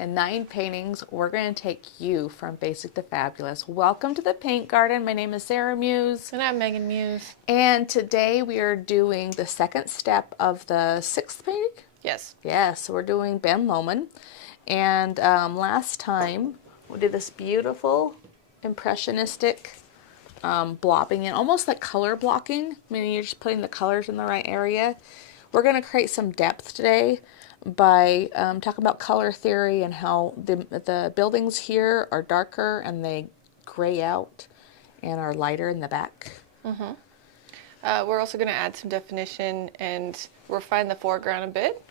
In 9 paintings, we're going to take you from basic to fabulous. Welcome to the Paint Garden. My name is Sarah Muse. And I'm Megan Muse. And today we are doing the second step of the 6th painting. Yes. Yes, so we're doing Ben Lomond. And last time we did this beautiful impressionistic blobbing in, almost like color blocking, meaning you're just putting the colors in the right area. We're going to create some depth today by talking about color theory and how the buildings here are darker and they gray out and are lighter in the back. Mm-hmm. We're also going to add some definition and refine the foreground a bit.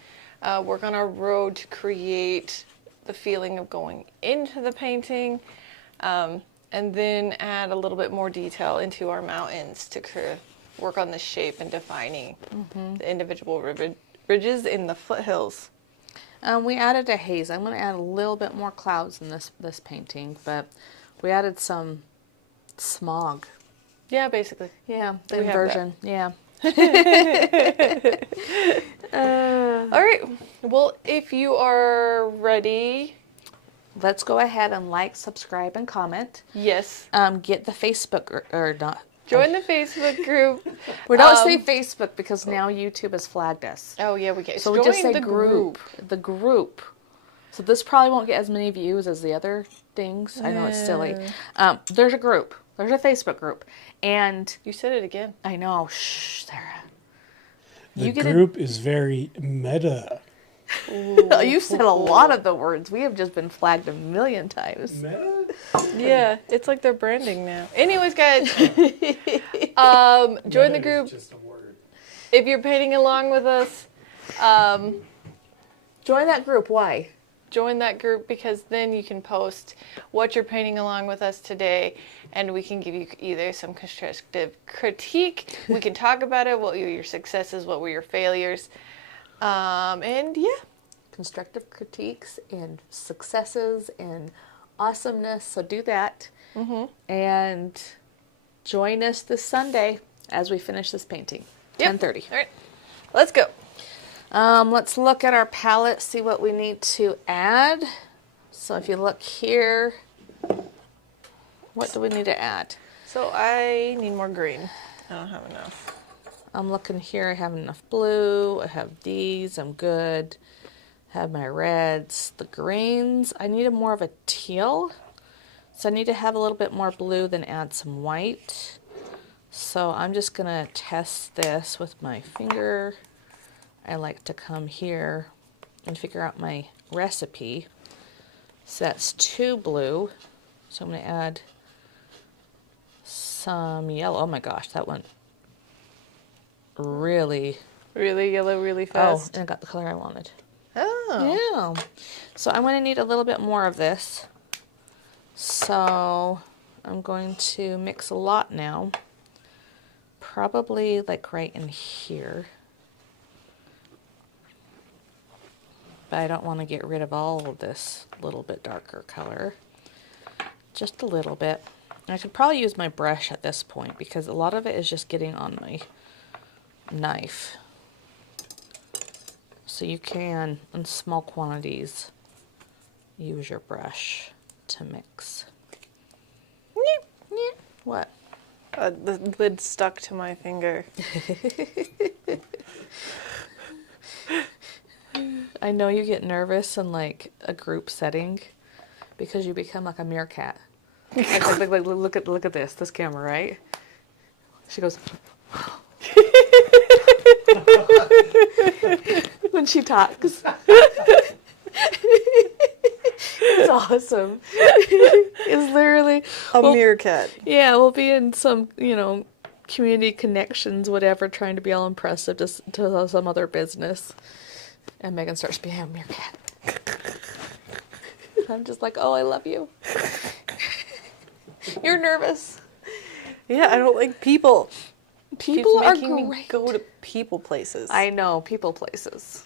Work on our road to create the feeling of going into the painting, and then add a little bit more detail into our mountains to work on the shape and defining the individual ridges in the foothills. We added a haze. I'm going to add a little bit more clouds in this painting, but we added some smog. Yeah, basically. Yeah, the inversion. Yeah. All right. Well, if you are ready, let's go ahead and like, subscribe, and comment. Yes. Get the Facebook or not. Join the Facebook group. We don't say Facebook because now YouTube has flagged us. Oh yeah, we can't. So we just say the group. The group. So this probably won't get as many views as the other things. I know it's silly. There's a group. There's a Facebook group, and you said it again. I know. Shh, Sarah. The group is very meta. You said a lot of the words. We have just been flagged a million times. Meta? Yeah, it's like they're branding now. Anyways, guys, join the group. Just a word. If you're painting along with us, join that group. Why? Join that group because then you can post what you're painting along with us today, and we can give you either some constructive critique. We can talk about it. What were your successes? What were your failures? And yeah, constructive critiques and successes and awesomeness. So do that. And join us this Sunday as we finish this painting. 10:30. All right, let's go. Let's look at our palette, see what we need to add. So if you look here, what do we need to add? So I need more green. I don't have enough. I'm looking here. I have enough blue. I have these. I'm good. I have my reds. The greens, I needed more of a teal. So I need to have a little bit more blue, then add some white. So I'm just going to test this with my finger. I like to come here and figure out my recipe. So that's 2 blue. So I'm going to add some yellow. Oh my gosh, that went really yellow really fast. Oh, and I got the color I wanted. Oh. Yeah. So I'm going to need a little bit more of this. So I'm going to mix a lot now. Probably like right in here. But I don't want to get rid of all of this little bit darker color. Just a little bit. And I could probably use my brush at this point because a lot of it is just getting on my knife. So you can, in small quantities, use your brush to mix. What? The lid stuck to my finger. I know you get nervous in like a group setting because you become like a meerkat. Like, look at this camera, right? She goes when she talks. It's awesome. It's literally A meerkat. Yeah, we'll be in some, community connections, whatever, trying to be all impressive to some other business. And Megan starts being a meerkat. I'm just like, oh, I love you. You're nervous. Yeah, I don't like people. People are making me great. go to people places. I know, people places.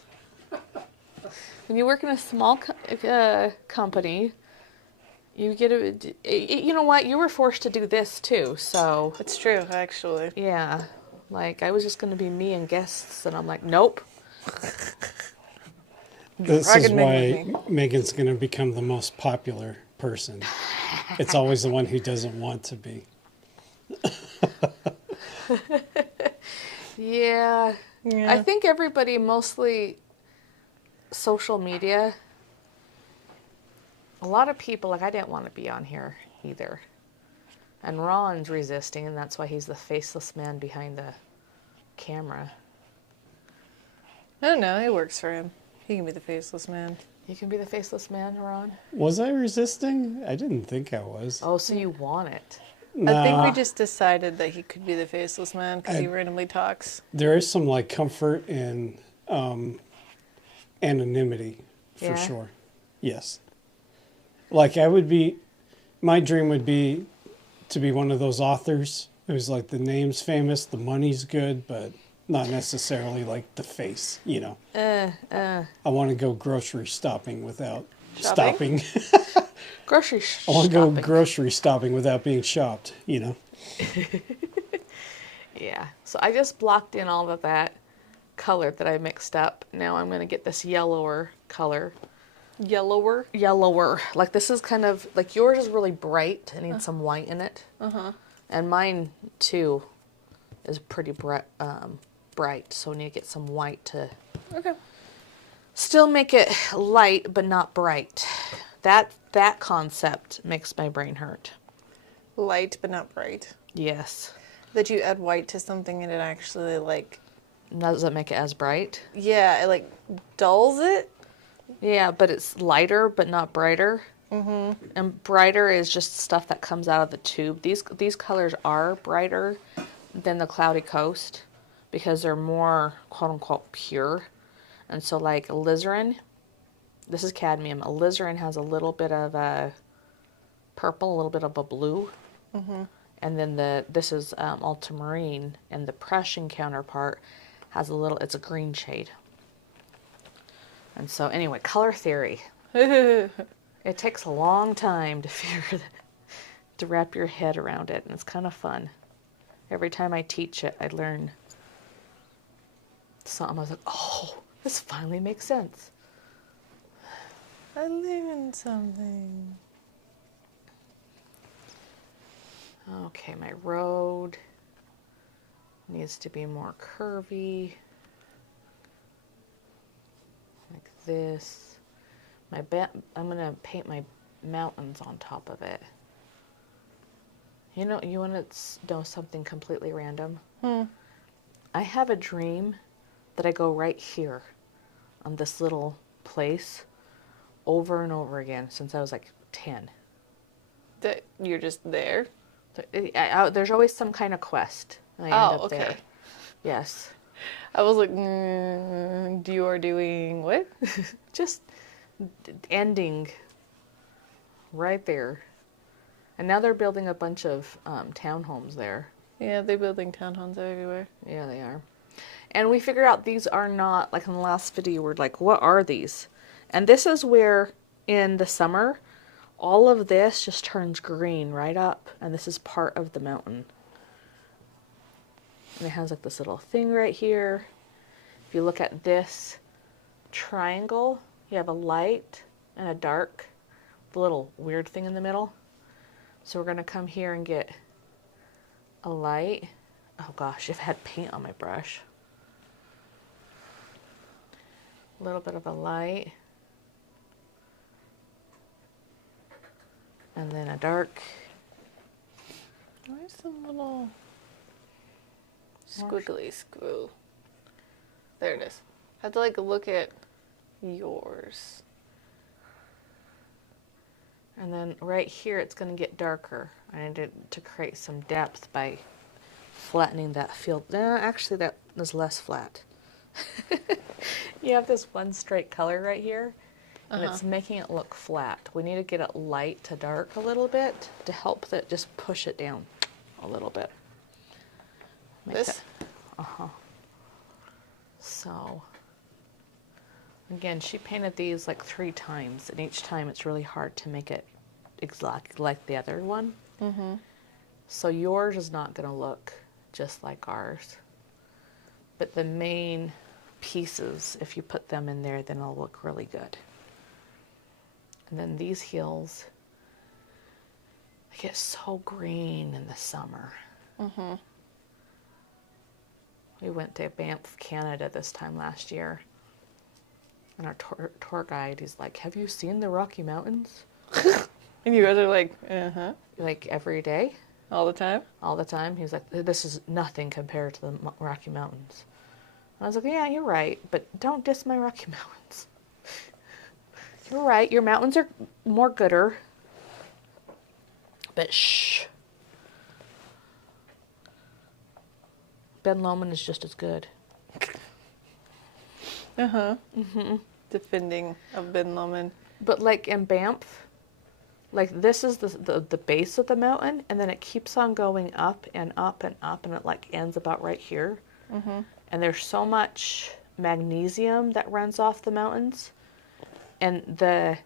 When you work in a small company, you get you know what? You were forced to do this too, so. It's true, actually. Yeah. Like, I was just going to be me and guests, and I'm like, nope. This is Dragging Meg why with me. Megan's going to become the most popular person. It's always the one who doesn't want to be. Yeah. I think everybody, mostly social media, a lot of people, like I didn't want to be on here either. And Ron's resisting, and that's why he's the faceless man behind the camera. I don't know. It works for him. He can be the faceless man. You can be the faceless man, Ron? Was I resisting? I didn't think I was. Oh, so you want it. I think we Nah, just decided that he could be the faceless man because he randomly talks. there is some like comfort in anonymity for Yeah? sure. Yes. Like I would be, my dream would be to be one of those authors who's like the name's famous, the money's good, but not necessarily like the face, you know. I want to go grocery shopping without Shopping? stopping. Grocery I want to go shopping. grocery shopping without being shopped, you know. Yeah. So I just blocked in all of that color that I mixed up. Now I'm going to get this yellower color. Yellower? Yellower. Like this is kind of, like yours is really bright. I need some white in it. And mine too is pretty bright. So I need to get some white to Okay. still make it light but not bright. That concept makes my brain hurt. Light but not bright. Yes. That you add white to something and it actually like, Does it make it as bright? yeah, it like dulls it. Yeah, but it's lighter but not brighter. Mm-hmm. And brighter is just stuff that comes out of the tube. These colors are brighter than the Cloudy Coast because they're more quote unquote pure. And so like alizarin, this is cadmium. Alizarin has a little bit of a purple, a little bit of a blue. And then this is ultramarine, and the Prussian counterpart has it's a green shade. And so anyway, color theory. It takes a long time to to wrap your head around it, and it's kind of fun. Every time I teach it, I learn something. I was like, oh, this finally makes sense. I learned something. Okay, my road needs to be more curvy. Like this. I'm going to paint my mountains on top of it. You know, you want to know something completely random? I have a dream that I go right here on this little place over and over again since I was like 10. That you're just there? There's always some kind of quest. And I end up okay. there. Yes. I was like, you are doing what? Just ending right there. And now they're building a bunch of townhomes there. Yeah, they're building townhomes everywhere. Yeah, they are. And we figured out these are not, like in the last video, we're like, what are these? And this is where in the summer, all of this just turns green right up. And this is part of the mountain. And it has like this little thing right here. If you look at this triangle, you have a light and a dark, the little weird thing in the middle. So we're going to come here and get a light. Oh gosh, if I had paint on my brush. A little bit of a light. And then a dark. Where's the little squiggly screw? There it is. I have to like look at yours. And then right here it's going to get darker. I needed to create some depth by flattening that field. Actually that is less flat. You have this one straight color right here, and it's making it look flat. We need to get it light to dark a little bit to help that just push it down a little bit. This? So, again, she painted these like 3 times, and each time it's really hard to make it exactly like the other one. So yours is not going to look just like ours. But the main pieces, if you put them in there, then it'll look really good. And then these heels, they get so green in the summer. Mm-hmm. We went to Banff, Canada this time last year. And our tour guide, he's like, have you seen the Rocky Mountains? And you guys are like, uh-huh. Like every day? All the time? All the time. He's like, this is nothing compared to the Rocky Mountains. And I was like, yeah, you're right, but don't diss my Rocky Mountains. You're right, your mountains are more gooder. But shh. Ben Lomond is just as good. Uh-huh. Mm-hmm. Defending of Ben Lomond. But like in Banff, like this is the base of the mountain, and then it keeps on going up and up and up, and it like ends about right here. Mm-hmm. And there's so much magnesium that runs off the mountains, and the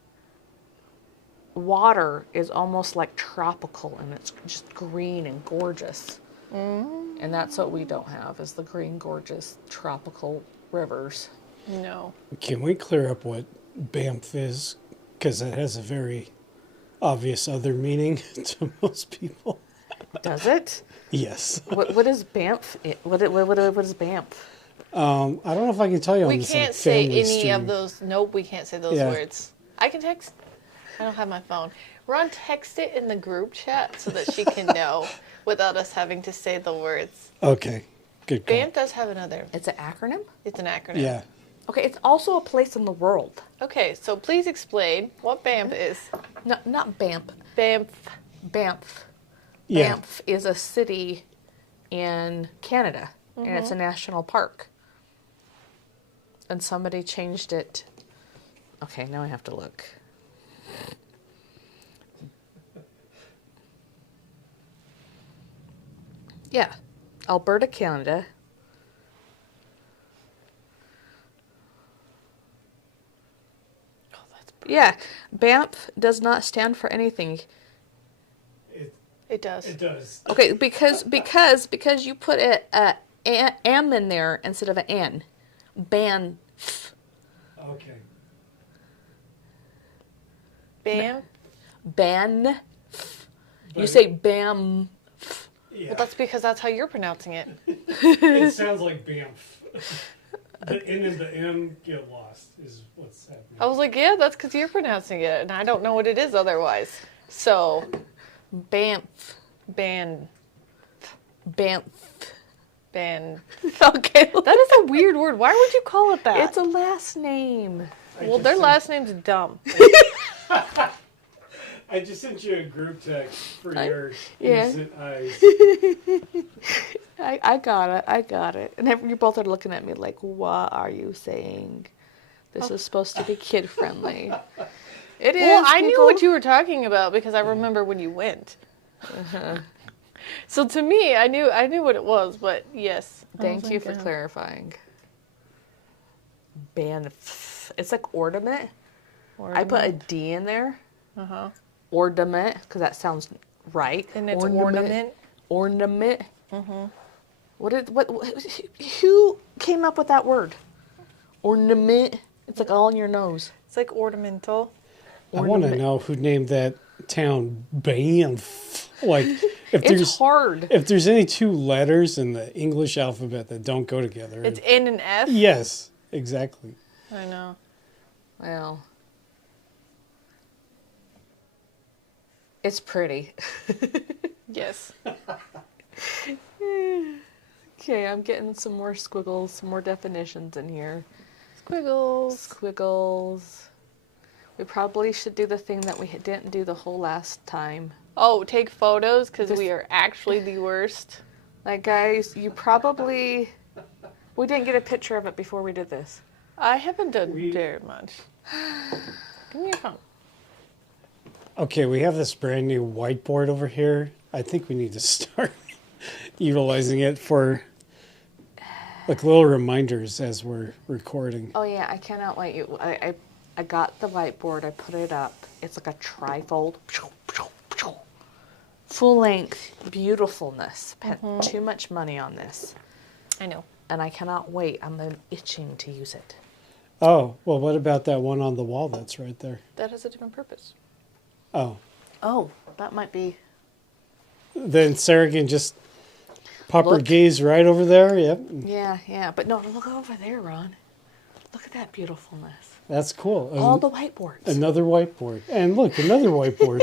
water is almost like tropical, and it's just green and gorgeous. Mm. And that's what we don't have, is the green, gorgeous, tropical rivers. No. Can we clear up what Banff is? Because it has a very obvious other meaning to most people. Does it? Yes. What is Banff? What is Banff? I don't know if I can tell you on We this can't like, say family any stream. of those. Nope, we can't say those Yeah. words. I can text. I don't have my phone. Ron, text it in the group chat so that she can know without us having to say the words. Okay, good call. Banff does have another. It's an acronym? It's an acronym. Yeah. Okay, it's also a place in the world. Okay, so please explain what Banff is. No, not Banff. Banff. Banff. Yeah. Banff is a city in Canada, and it's a national park. And somebody changed it. Okay, now I have to look. Yeah, Alberta, Canada. Oh, that's pretty. Yeah, Banff does not stand for anything. It does. It does. Okay, because you put a M in there instead of an N. Banff. Okay. Banff. Banff. You But- say Bam. Yeah. Well, that's because that's how you're pronouncing it. It sounds like Banff. The N and the M get lost is what's happening. I was like, yeah, that's because you're pronouncing it, and I don't know what it is otherwise. So, Banff. ban. Banff. Okay. That is a weird word. Why would you call it that? It's a last name. Well, their last name's dumb. I just sent you a group text for your yeah. innocent eyes. I got it. And you both are looking at me like, what are you saying? This is supposed to be kid friendly. It is. Well, I knew people. what you were talking about because I remember when you went. So to me, I knew what it was, but yes. Thank you for clarifying. Banff. It's like ornament. I put a D in there. Uh-huh. Ornament, because that sounds right. And it's ornament. Ornament. Mm-hmm. Who came up with that word? Ornament. It's like all in your nose. It's like ornamental. I want to know who named that town Banff. Like, if It's there's hard. if there's any two letters in the English alphabet that don't go together. It's N and F. Yes, exactly. I know. Well, it's pretty. Yes. Okay, I'm getting some more squiggles, some more definitions in here. Squiggles. Squiggles. We probably should do the thing that we didn't do the whole last time. Oh, take photos because we are actually the worst. Like, guys, you probably... We didn't get a picture of it before we did this. I haven't done very much. Give me your phone. Okay, we have this brand new whiteboard over here. I think we need to start utilizing it for like little reminders as we're recording. Oh, yeah, I cannot wait. I got the whiteboard. I put it up. It's like a trifold. Full length beautifulness. Spent too much money on this. I know. and I cannot wait. I'm itching to use it. Oh, well, what about that one on the wall that's right there? That has a different purpose. Oh, Oh, that might be. then Sarah can just pop her Look. gaze right over there. Yep, Yeah. But no, look over there, Ron. Look at that beautifulness. that's cool. All the whiteboards. Another whiteboard. And look, another whiteboard.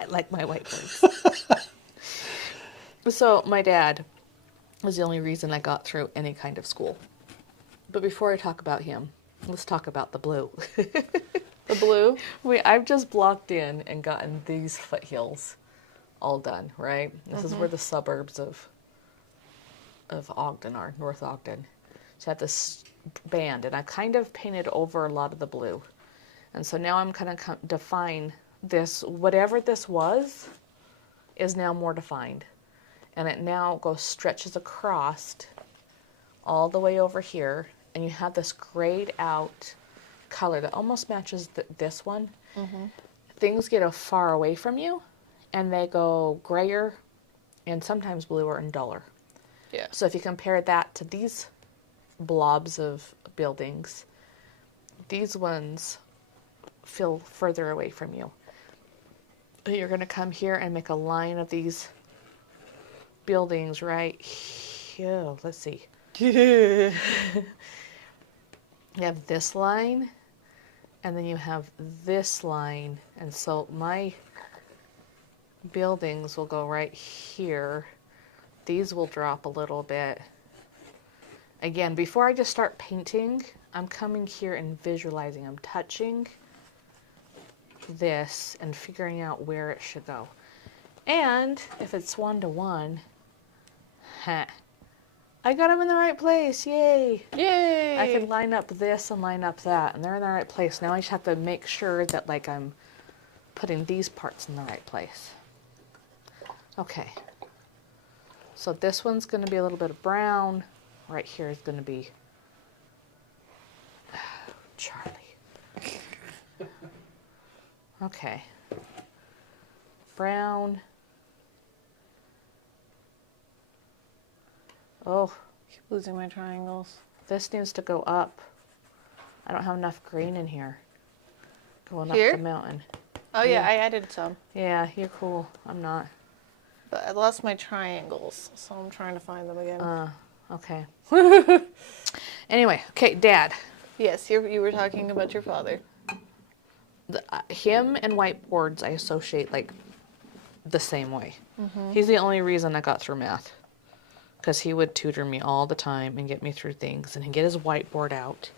I like my whiteboards. So my dad was the only reason I got through any kind of school. But before I talk about him, let's talk about the blue. The blue? I've just blocked in and gotten these foothills all done, right? This is where the suburbs of Ogden are, North Ogden. So I have this band, and I kind of painted over a lot of the blue. And so now I'm kind of define this, whatever this was, is now more defined. And it now stretches across all the way over here, and you have this grayed out color that almost matches this one. Things get far away from you, and they go grayer and sometimes bluer and duller. Yeah. So if you compare that to these blobs of buildings, these ones feel further away from you. You're going to come here and make a line of these buildings right here. Let's see. You have this line, and then you have this line, and so my buildings will go right here. These will drop a little bit. Again, before I just start painting, I'm coming here and visualizing. I'm touching this and figuring out where it should go. And if it's 1-to-1, I got them in the right place. Yay! Yay! I can line up this and line up that, and they're in the right place. Now I just have to make sure that like I'm putting these parts in the right place. Okay. So this one's going to be a little bit of brown. Right here is going to be Charlie. Okay. Brown. Oh, Keep losing my triangles. this needs to go up. I don't have enough green in here. Going Here? up the mountain. Oh yeah, I added some. Yeah, you're cool. I'm not. But I lost my triangles, so I'm trying to find them again. Okay. Anyway, okay, Dad. Yes, you were talking about your father. Him and whiteboards I associate like the same way. He's the only reason I got through math. Because he would tutor me all the time and get me through things, and he'd get his whiteboard out.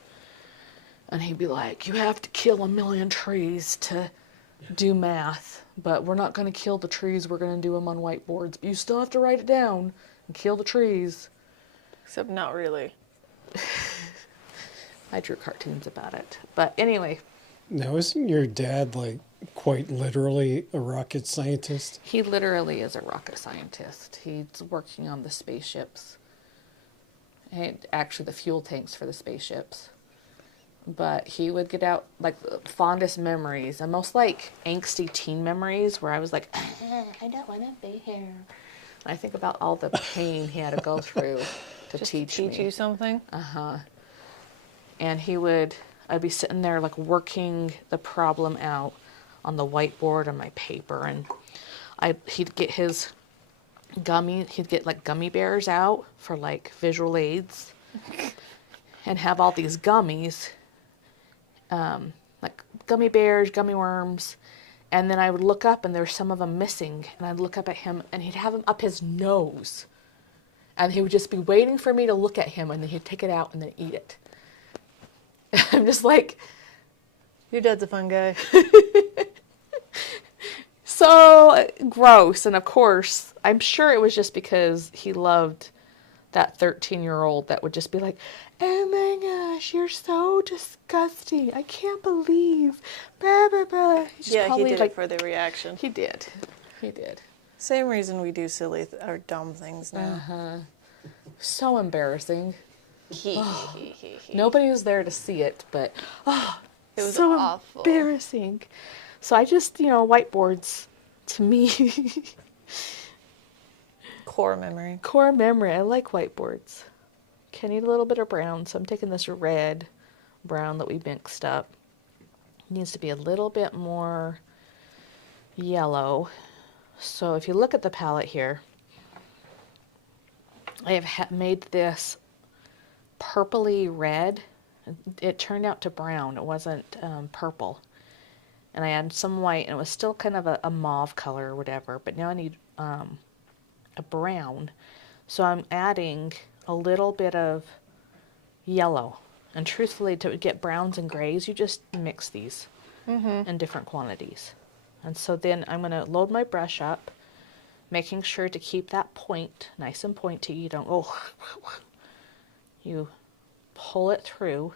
And he'd be like, you have to kill 1,000,000 trees to do math, but we're not going to kill the trees, we're going to do them on whiteboards. But you still have to write it down and kill the trees. Except not really. I drew cartoons about it. But anyway, Now, isn't your dad like quite literally a rocket scientist? he literally is a rocket scientist. He's working on the spaceships. And actually, the fuel tanks for the spaceships. But he would get out, like, the fondest memories, and most, like, angsty teen memories, where I was like, I don't want to be here. And I think about all the pain he had to go through to teach me. you something. And I'd be sitting there, like, working the problem out on the whiteboard on my paper, and he'd get he'd get, like, gummy bears out for, like, visual aids, and have all these gummies, like gummy bears, gummy worms, and then I would look up and there's some of them missing, and I'd look up at him and he'd have them up his nose, and he would just be waiting for me to look at him, and then he'd take it out and then eat it. I'm just like, Your dad's a fun guy. so gross. And of course, I'm sure it was just because he loved that 13-year-old that would just be like, oh my gosh, you're so disgusting. I can't believe. Blah, blah, blah. Yeah, he did it for the reaction. He did. He did. Same reason we do silly or dumb things now. So embarrassing. He. Nobody was there to see it, but It was so awful. embarrassing. So I just, whiteboards to me, Core memory. core memory. I like whiteboards. Okay, I need a little bit of brown, so I'm taking this red brown that we mixed up. It needs to be a little bit more yellow. So if you look at the palette here, I have made this purpley red. It turned out to brown. It wasn't purple. And I added some white, and it was still kind of a mauve color or whatever. But now I need a brown. So I'm adding a little bit of yellow. And truthfully, to get browns and grays, you just mix these in different quantities. And so then I'm going to load my brush up, making sure to keep that point nice and pointy. You don't go, you pull it through.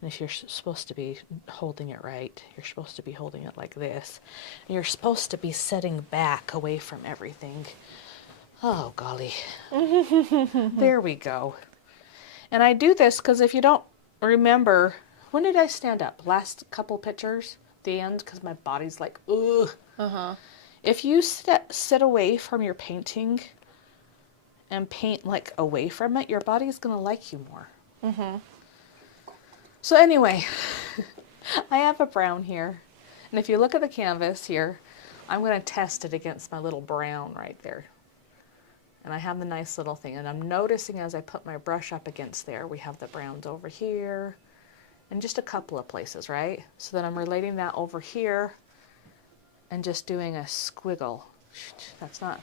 And if you're supposed to be holding it right, you're supposed to be holding it like this. And you're supposed to be setting back away from everything. Oh, golly. There we go. And I do this because if you don't remember, when did I stand up? Last couple pictures? The end? Because my body's like, ugh. If you sit away from your painting and paint like away from it, your body's going to like you more. So anyway, I have a brown here. And if you look at the canvas here, I'm going to test it against my little brown right there. And I have the nice little thing. And I'm noticing as I put my brush up against there, we have the browns over here and just a couple of places, right? So then I'm relating that over here and just doing a squiggle. It's not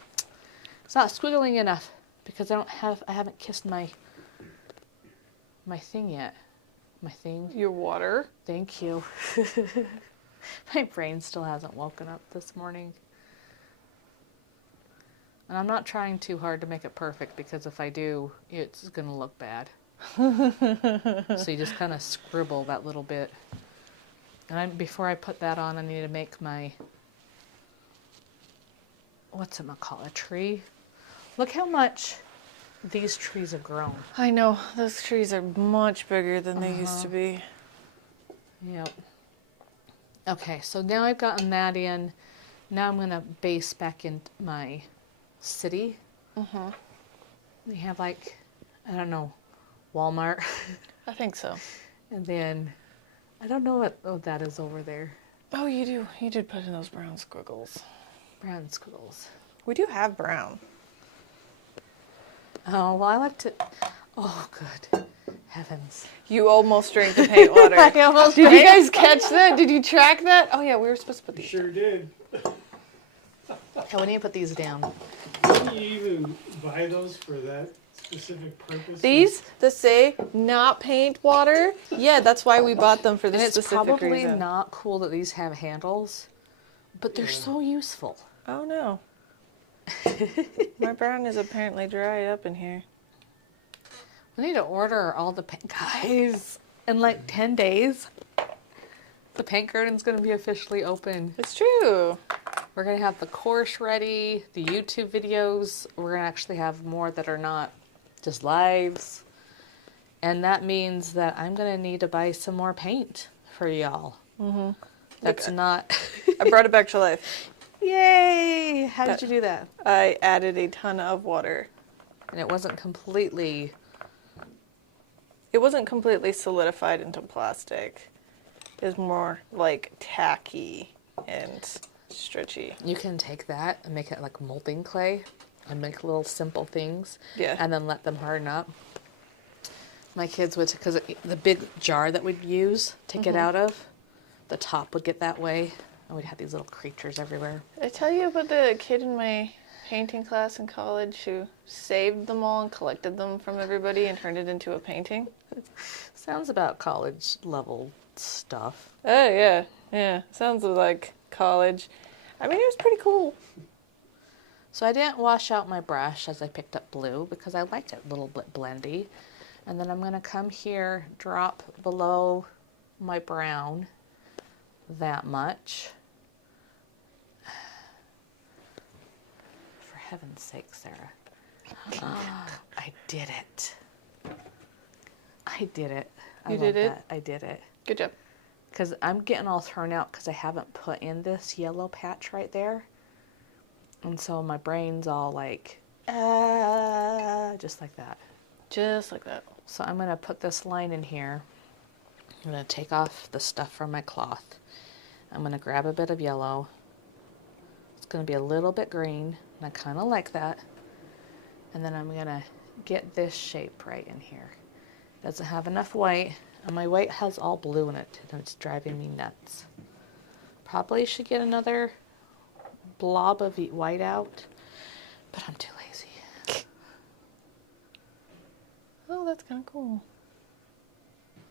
squiggling enough because I haven't kissed my thing yet. My thing. Your water. Thank you. My brain still hasn't woken up this morning. And I'm not trying too hard to make it perfect because if I do, it's going to look bad. So you just kind of scribble that little bit. And before I put that on, I need to make my, a tree. Look how much these trees have grown. I know, those trees are much bigger than they used to be. Yep. Okay, so now I've gotten that in. Now I'm going to base back in my city. We have like, I don't know, Walmart. I think so. And then, I don't know what that is over there. Oh, you do. You did put in those brown squiggles. Brown squiggles. We do have brown. Oh, well, I like to... Oh, good. Heavens. You almost drank the paint water. I almost Did drank. you guys catch that? Did you track that? Oh, yeah, we were supposed to put these. Sure did. Okay, we need to put these down. Didn't you even buy those for that specific purpose? These that say not paint water? Yeah, that's why we bought them for And this it's specific probably reason. not cool that these have handles, but they're so useful. Oh, no. My brown is apparently dried up in here. We need to order all the paint. Guys, in like 10 days, the paint garden's going to be officially open. It's true. We're going to have the course ready, the YouTube videos. We're going to actually have more that are not just lives. And that means that I'm going to need to buy some more paint for y'all. That's not... I brought it back to life. Yay! How did you do that? I added a ton of water. And it wasn't completely... It wasn't completely solidified into plastic. It was more like tacky and stretchy. You can take that and make it like molding clay and make little simple things. Yeah. And then let them harden up. My kids would, because the big jar that we'd use to get out of, the top would get that way. And we'd have these little creatures everywhere. Did I tell you about the kid in my painting class in college who saved them all and collected them from everybody and turned it into a painting? Sounds about college level stuff. Oh, yeah. Yeah. Sounds like college. I mean, it was pretty cool. So I didn't wash out my brush as I picked up blue because I liked it a little bit blendy. And then I'm going to come here, drop below my brown that much. For heaven's sake, Sarah. I did it. I did it. You did it? I did it. Good job. Because I'm getting all thrown out because I haven't put in this yellow patch right there. And so my brain's all like, just like that. Just like that. So I'm going to put this line in here. I'm going to take off the stuff from my cloth. I'm going to grab a bit of yellow. It's going to be a little bit green, and I kind of like that. And then I'm going to get this shape right in here. Doesn't have enough white, and my white has all blue in it, and it's driving me nuts. Probably should get another blob of white out, but I'm too lazy. Oh, that's kind of cool.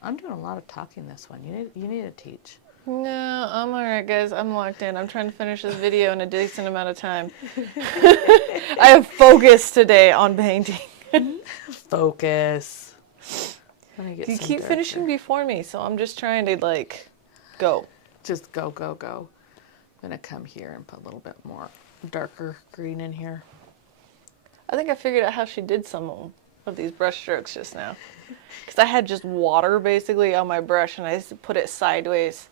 I'm doing a lot of talking this one. You need to teach. No, I'm alright, guys. I'm locked in. I'm trying to finish this video in a decent amount of time. I have focus today on painting. Focus. You keep finishing before me, so I'm just trying to, like, go. Just go, go, go. I'm going to come here and put a little bit more darker green in here. I think I figured out how she did some of these brush strokes just now. Because I had just water, basically, on my brush, and I just put it sideways,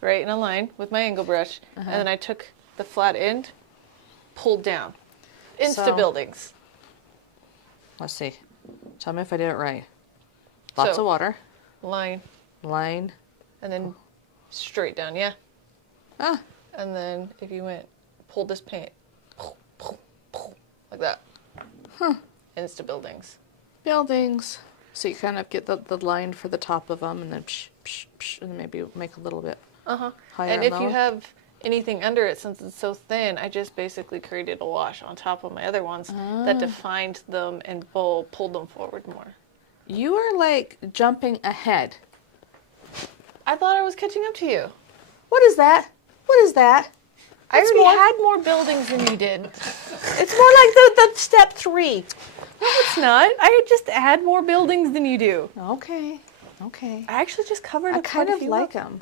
right in a line with my angle brush. And then I took the flat end, pulled down. Insta buildings. Let's see. Tell me if I did it right. Lots of water. Line. Line. And then straight down, yeah. Ah. And then if you went, pull this paint, like that. Huh. Insta buildings. Buildings. So you kind of get the line for the top of them, and then and then maybe make a little bit higher. And if you have anything under it, since it's so thin, I just basically created a wash on top of my other ones that defined them and pulled them forward more. You are like jumping ahead. I thought I was catching up to you. What is that? What is that? I already had more buildings than you did. It's more like the step 3. No, it's not. I just had more buildings than you do. Okay. Okay. I actually just covered I kind of like them.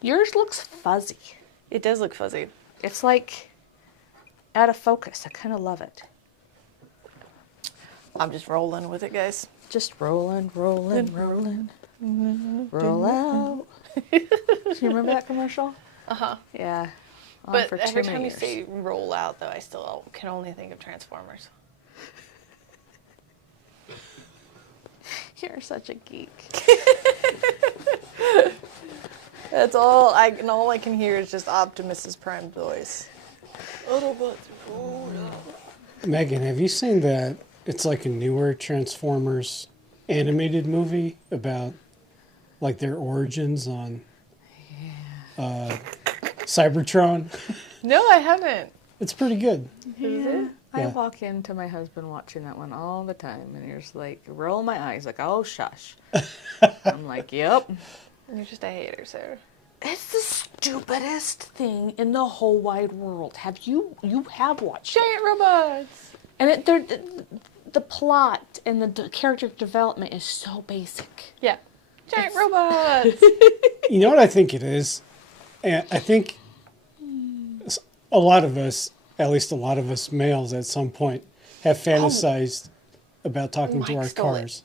Yours looks fuzzy. It does look fuzzy. It's like out of focus. I kind of love it. I'm just rolling with it, guys. Just rolling, rolling, rolling. Roll out. Do you remember that commercial? Uh-huh. Yeah. But for every too time many you years. say roll out, though, I still can only think of Transformers. You're such a geek. That's all I can hear is just Optimus's Prime voice. Autobots roll out. Megan, have you seen that? It's like a newer Transformers animated movie about like their origins on Cybertron. No, I haven't. It's pretty good. Is it? I Yeah. walk into my husband watching that one all the time, and he's like, roll my eyes, like, oh, shush. I'm like, yep. You're just a hater, Sarah. It's the stupidest thing in the whole wide world. You have watched it. Giant robots! And the plot and the character development is so basic. Yeah. Giant robots! You know what I think it is? And I think a lot of us, at least a lot of us males at some point, have fantasized about talking to Mike our stole it. cars.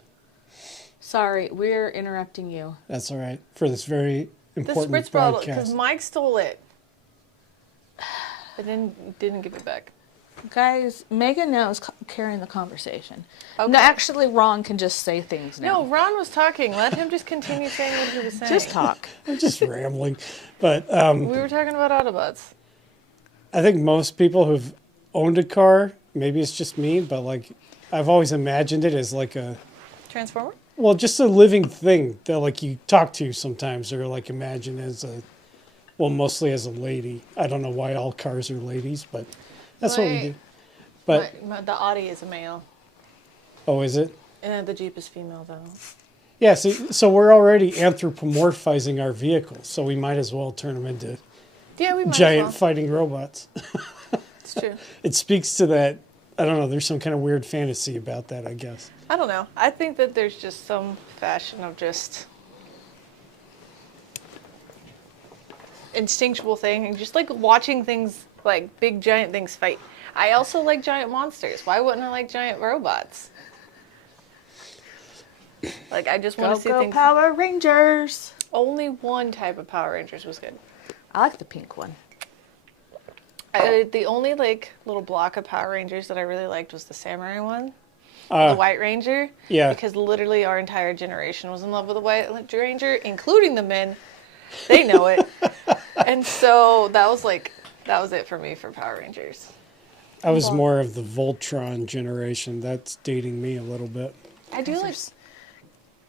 Sorry, we're interrupting you. That's all right. For this very The important spritz bottle, because broadcast. Mike stole it. But then didn't give it back. Guys, Megan now is carrying the conversation. Okay. No, actually, Ron can just say things now. No, Ron was talking. Let him just continue saying what he was saying. Just talk. I'm just rambling. But We were talking about Autobots. I think most people who've owned a car, maybe it's just me, but like I've always imagined it as like a, Transformer? well, just a living thing that like you talk to sometimes, or like imagine as a, well, mostly as a lady. I don't know why all cars are ladies, but that's what we do. But The Audi is a male. oh, is it? And the Jeep is female, though. Yeah. So we're already anthropomorphizing our vehicles, so we might as well turn them into Yeah, we might giant as well. fighting robots. It's true. It speaks to that. I don't know. There's some kind of weird fantasy about that, I guess. I don't know. I think that there's just some fashion of just instinctual thing and just like watching things like big giant things fight. I also like giant monsters. Why wouldn't I like giant robots? Like I just want Go, to see go, things. Power Rangers. Only one type of Power Rangers was good. I like the pink one. The only like little block of Power Rangers that I really liked was the samurai one. the White Ranger. Yeah. Because literally our entire generation was in love with the White Ranger, including the men. They know it. And so that was it for me for Power Rangers. I was more of the Voltron generation. That's dating me a little bit. I do like.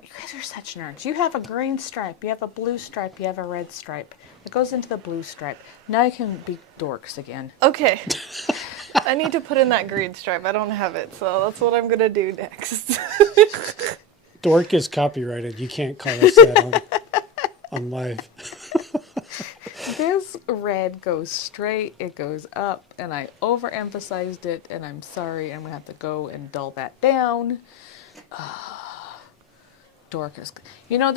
You guys are such nerds. You have a green stripe, you have a blue stripe, you have a red stripe. It goes into the blue stripe. Now you can be dorks again. Okay. I need to put in that green stripe. I don't have it, so that's what I'm gonna do next. Dork is copyrighted. You can't call us that on live. This red goes straight, it goes up, and I overemphasized it, and I'm sorry, I'm going to have to go and dull that down. Dork is... You know,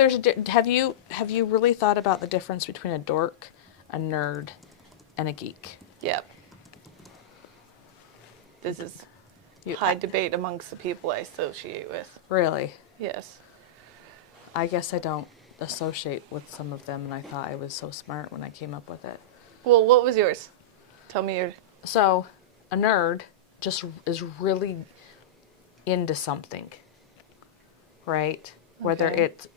have you really thought about the difference between a dork, a nerd, and a geek? Yep. This is high debate amongst the people I associate with. Really? Yes. I guess I don't associate with some of them, and I thought I was so smart when I came up with it. Well, what was yours? Tell me your... So, a nerd just is really into something, right? Whether Okay. it's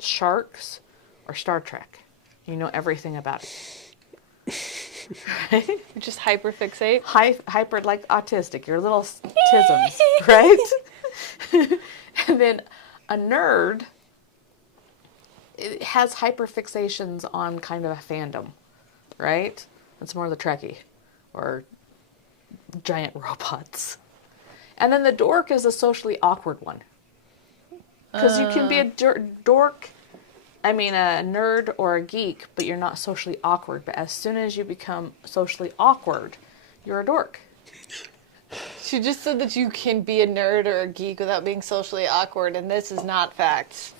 sharks or Star Trek. You know everything about it. Right? You just hyperfixate? Hyper, like autistic, your little tisms, right? And then a nerd, it has hyperfixations on kind of a fandom, right? It's more the Trekkie or giant robots. And then the dork is a socially awkward one. Because you can be a dork, a nerd or a geek, but you're not socially awkward. But as soon as you become socially awkward, you're a dork. She just said that you can be a nerd or a geek without being socially awkward, and this is not fact.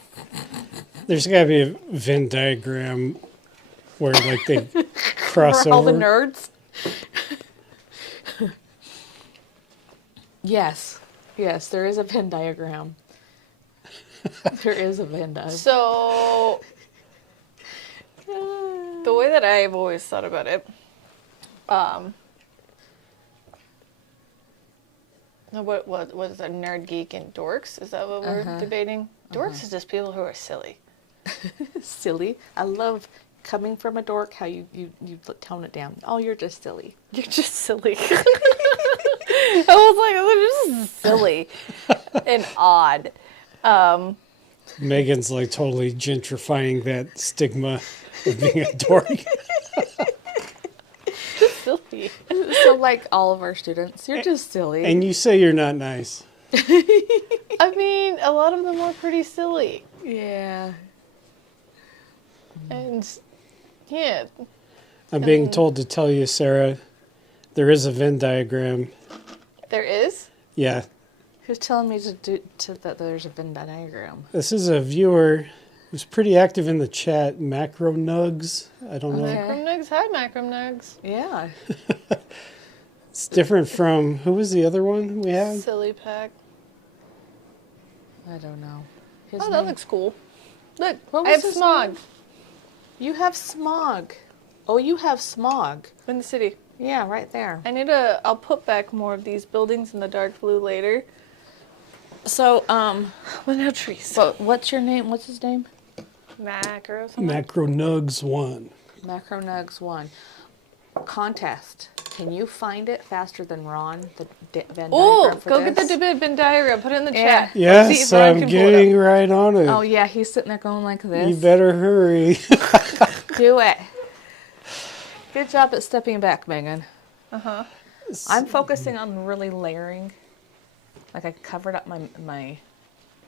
There's got to be a Venn diagram where like they cross For all the over. nerds. Yes, there is a Venn diagram. There is a Venn diagram. So, the way that I've always thought about it, what is a nerd, geek, and dorks? Is that what we're debating? Dorks is just people who are silly. Silly. I love coming from a dork how you tone it down. Oh, you're just silly. You're just silly. I was like, they're just silly and odd. Megan's like totally gentrifying that stigma of being a dork. Silly. So like all of our students, you're just silly. And you say you're not nice. I mean, a lot of them are pretty silly. Yeah. And, yeah. I'm being told to tell you, Sarah, there is a Venn diagram. There is? Yeah. Who's telling me that there's a Venn diagram? This is a viewer who's pretty active in the chat, Macro Nugs. I don't know. Macrom Nugs. Hi, Macrom Nugs. Yeah. It's different from, who was the other one we had? Silly pack. I don't know. Oh, that looks cool. Look, What I was have his smog You have smog. Oh, you have smog. in the city. Yeah, right there. I'll put back more of these buildings in the dark blue later. So, But no trees. but what's your name? What's his name? Macro something. Macro Nugs 1. Macro Nugs 1. Contest. Can you find it faster than Ron? The Venn Oh, diagram for go this? get the Venn diagram. Put it in the Yeah. chat. See Yes, if Ron I'm can pull it getting up. right on it. Oh yeah, he's sitting there going like this. You better hurry. Do it. Good job at stepping back, Megan. I'm focusing on really layering. Like I covered up my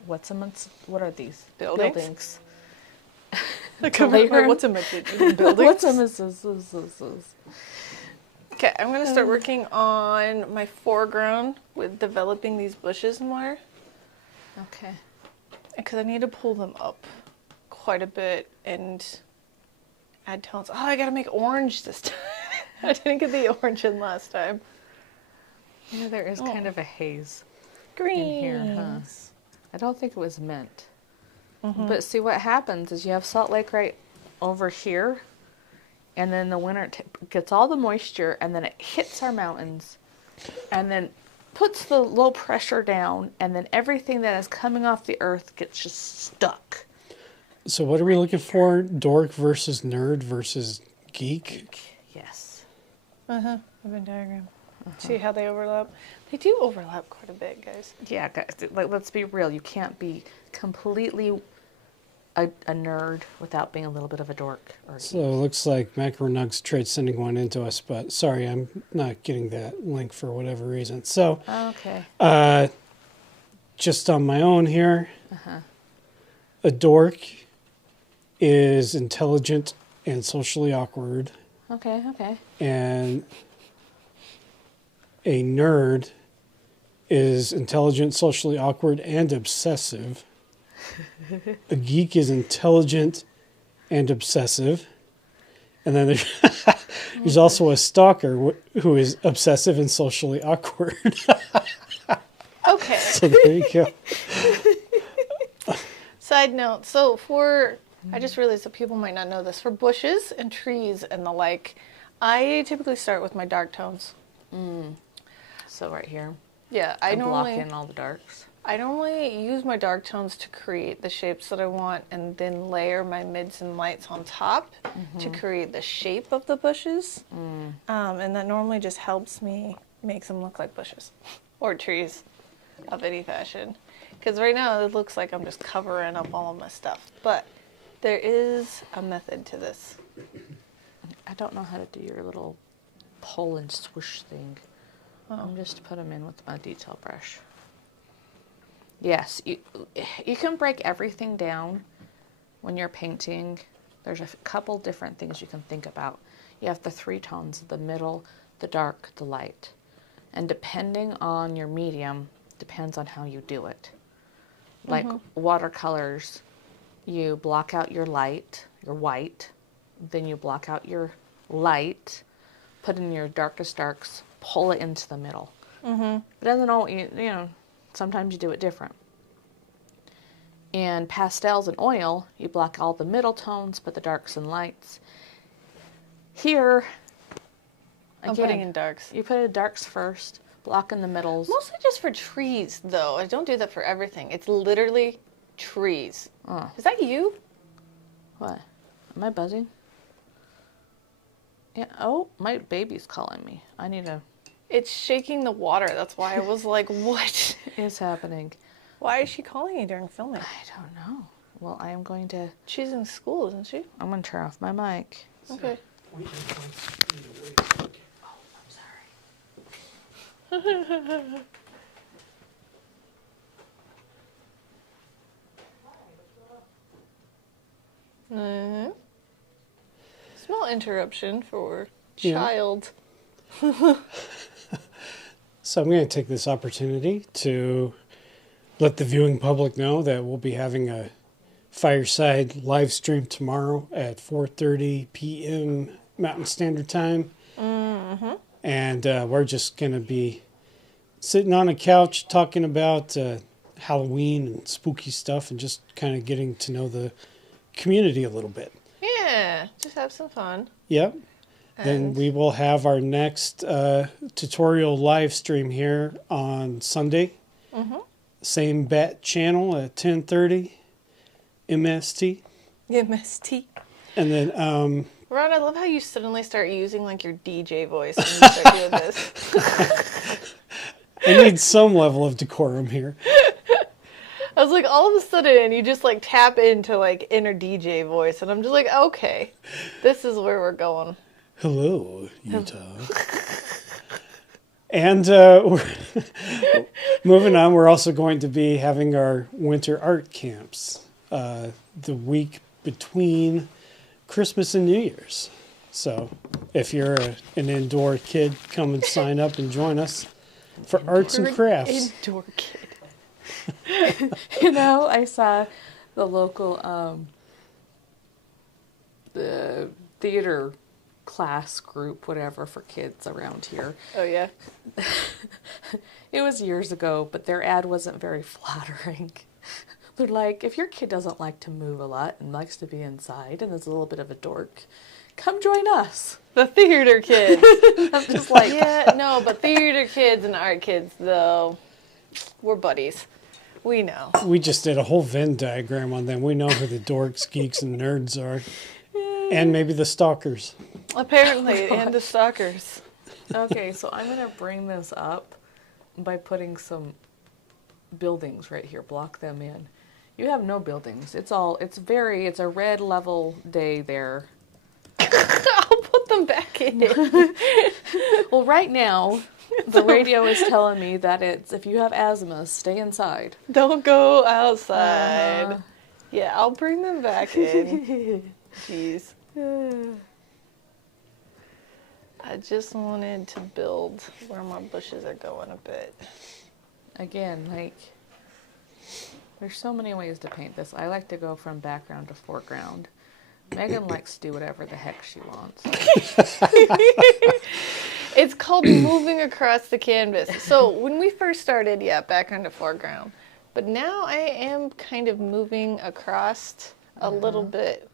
what are these? Buildings? Playground? What's a building? Okay, I'm going to start working on my foreground with developing these bushes more. Okay. Because I need to pull them up quite a bit and add tones. Oh, I got to make orange this time. I didn't get the orange in last time. Yeah, there is kind of a haze Green. in here, huh? I don't think it was meant. But see what happens is you have Salt Lake right over here, and then the winter gets all the moisture, and then it hits our mountains, and then puts the low pressure down, and then everything that is coming off the earth gets just stuck. So what are we looking for? Dork versus nerd versus geek? Yes. The Venn diagram. See how they overlap? They do overlap quite a bit, guys. Yeah, guys, like, let's be real. You can't be completely a nerd without being a little bit of a dork. Or So it looks like Macronugs tried sending one into us, but sorry, I'm not getting that link for whatever reason. So okay. just on my own here, a dork is intelligent and socially awkward, Okay. Okay. and a nerd is intelligent, socially awkward, and obsessive. A geek is intelligent and obsessive. And then there's also a stalker who is obsessive and socially awkward. Okay. So there you go. Side note. I just realized that people might not know this. For bushes and trees and the like, I typically start with my dark tones. So right here, Yeah, I block in all the darks. I normally use my dark tones to create the shapes that I want and then layer my mids and lights on top to create the shape of the bushes. And that normally just helps me make them look like bushes or trees of any fashion. Because right now it looks like I'm just covering up all of my stuff. But there is a method to this. I don't know how to do your little pull and swoosh thing. I'm just put them in with my detail brush. Yes, you can break everything down when you're painting. There's a couple different things you can think about. You have the 3 tones, the middle, the dark, the light. And depending on your medium, depends on how you do it. Like watercolors, you block out your light, your white, then you block out your light, put in your darkest darks, pull it into the middle. It doesn't always, sometimes you do it different. In pastels and oil, you block all the middle tones, but the darks and lights. Here, again, I'm putting in darks. you put in darks first, block in the middles. Mostly just for trees, though. I don't do that for everything. It's literally trees. Is that you? What? Am I buzzing? Yeah. Oh, my baby's calling me. I need to. It's shaking the water. That's why I was like, what is happening? Why is she calling you during filming? I don't know. Well, I am going to. She's in school, isn't she? I'm going to turn off my mic. Okay. Oh, I'm sorry. Small interruption for Yeah. child. So I'm going to take this opportunity to let the viewing public know that we'll be having a fireside live stream tomorrow at 4:30 p.m. Mountain Standard Time. And we're just going to be sitting on a couch talking about Halloween and spooky stuff and just kind of getting to know the community a little bit. Yeah, just have some fun. Yep. Then we will have our next tutorial live stream here on Sunday. Same bat channel at 10:30 MST. MST. And then Ron, I love how you suddenly start using like your DJ voice when you start doing this. I need some level of decorum here. I was like, all of a sudden, you just like tap into like inner DJ voice, and I'm just like, okay, this is where we're going. Hello, Utah. And moving on, we're also going to be having our winter art camps the week between Christmas and New Year's. So if you're an indoor kid, come and sign up and join us for arts and crafts. Indoor kid. I saw the local the theater class group, whatever, for kids around here. Oh yeah. It was years ago, but their ad wasn't very flattering. They're like, if your kid doesn't like to move a lot and likes to be inside and is a little bit of a dork, come join us. The theater kids. I'm just like, Yeah, no, but theater kids and art kids, though, we're buddies. We know. We just did a whole Venn diagram on them. We know who the dorks, geeks, and nerds are. And maybe the stalkers. Apparently, and the stalkers. okay, so I'm going to bring this up by putting some buildings right here, block them in. You have no buildings. It's a red level day there. I'll put them back in. Well, right now, the radio is telling me that if you have asthma, stay inside. Don't go outside. Yeah, I'll bring them back in. Jeez. I just wanted to build where my bushes are going a bit. Again, like, there's so many ways to paint this. I like to go from background to foreground. Megan likes to do whatever the heck she wants. It's called moving across the canvas. So when we first started, yeah, background to foreground. But now I am kind of moving across a little bit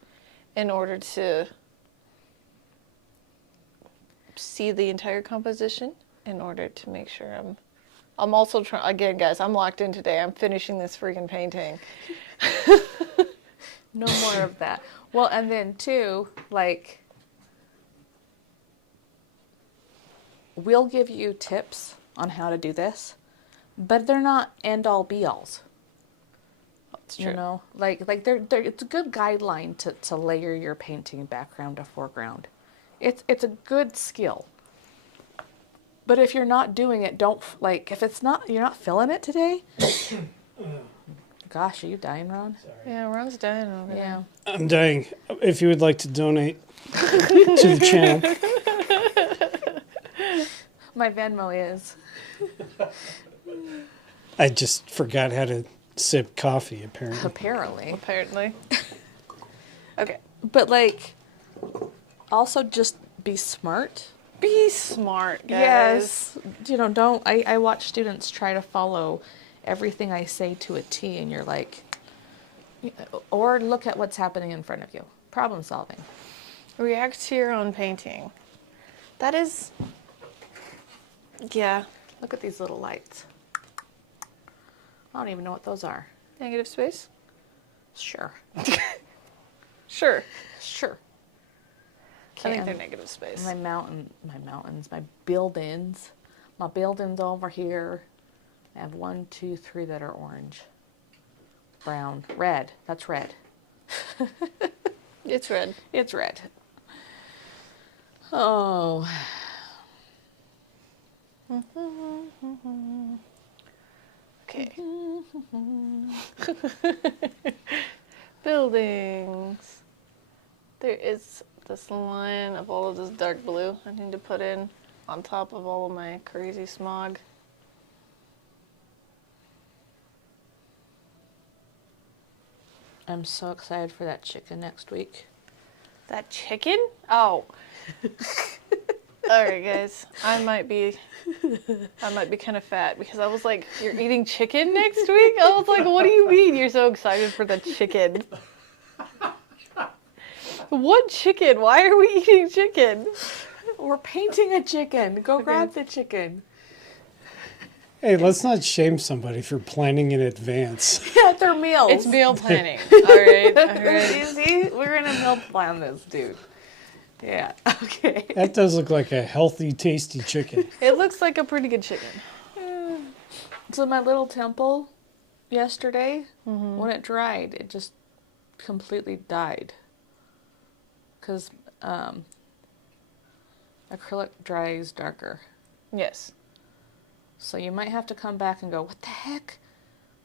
in order to see the entire composition, in order to make sure I'm also trying, again, guys, I'm locked in today. I'm finishing this freaking painting. No more of that. Well, and then too, like, we'll give you tips on how to do this, but they're not end-all be-alls. That's true. You know, like they're it's a good guideline to layer your painting background to foreground. It's a good skill. But if you're not doing it, if you're not feeling it today. Gosh, are you dying, Ron? Sorry. Yeah, Ron's dying over Yeah. I'm dying. If you would like to donate to the channel. My Venmo is. I just forgot how to sip coffee, apparently. Apparently. Apparently. Okay. But, like, also just be smart. Be smart, guys. Yes. You know, I watch students try to follow everything I say to a T, and you're like, or look at what's happening in front of you. Problem solving. React to your own painting. That is, yeah. Look at these little lights. I don't even know what those are. Negative space? Sure. Sure. Sure. I think they're negative space. My mountains, my buildings. My buildings over here. I have 1, 2, 3 that are orange. Brown. Red. That's red. It's red. It's red. Oh. Okay. Buildings. There is this line of all of this dark blue I need to put in on top of all of my crazy smog. I'm so excited for that chicken next week. That chicken? Oh. All right, guys. I might be kind of fat because I was like, "You're eating chicken next week?" I was like, "What do you mean you're so excited for the chicken?" What chicken? Why are we eating chicken? We're painting a chicken. Go grab the chicken. Hey, let's not shame somebody for planning in advance. Yeah, they're meals. It's meal planning. All right. All right. See, we're gonna meal plan this, dude. Yeah. Okay. That does look like a healthy, tasty chicken. It looks like a pretty good chicken. So my little temple yesterday, when it dried, it just completely died. Because acrylic dries darker. Yes. So you might have to come back and go, what the heck?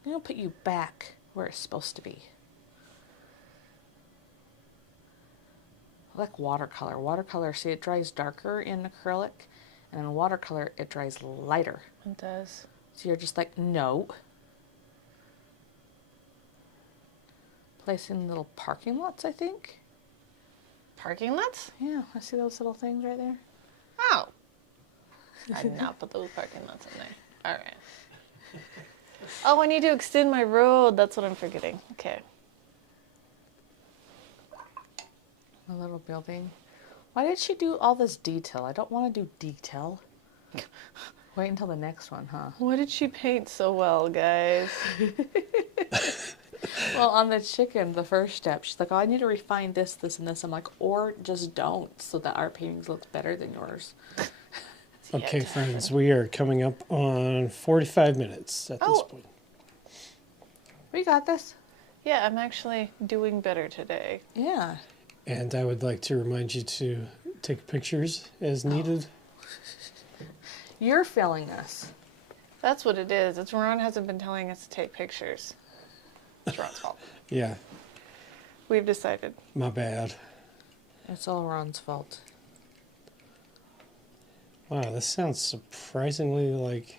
I'm going to put you back where it's supposed to be. I like watercolor. Watercolor, see, it dries darker in acrylic, and in watercolor, it dries lighter. It does. So you're just like, no. Placing little parking lots, I think. Parking lots? Yeah, I see those little things right there. Oh. I did not put those parking lots in there. All right. Oh, I need to extend my road. That's what I'm forgetting. Okay. A little building. Why did she do all this detail? I don't want to do detail. Wait until the next one, huh? What did she paint so well, guys? Well, on the chicken, the first step, she's like, oh, I need to refine this, this, and this. I'm like, or just don't, so that our paintings look better than yours. Okay, friends, we are coming up on 45 minutes at this point. We got this. Yeah, I'm actually doing better today. Yeah. And I would like to remind you to take pictures as needed. You're filling us. That's what it is. It's Ron hasn't been telling us to take pictures. It's Ron's fault. Yeah, We've decided. my bad. It's all Ron's fault. Wow, this sounds surprisingly like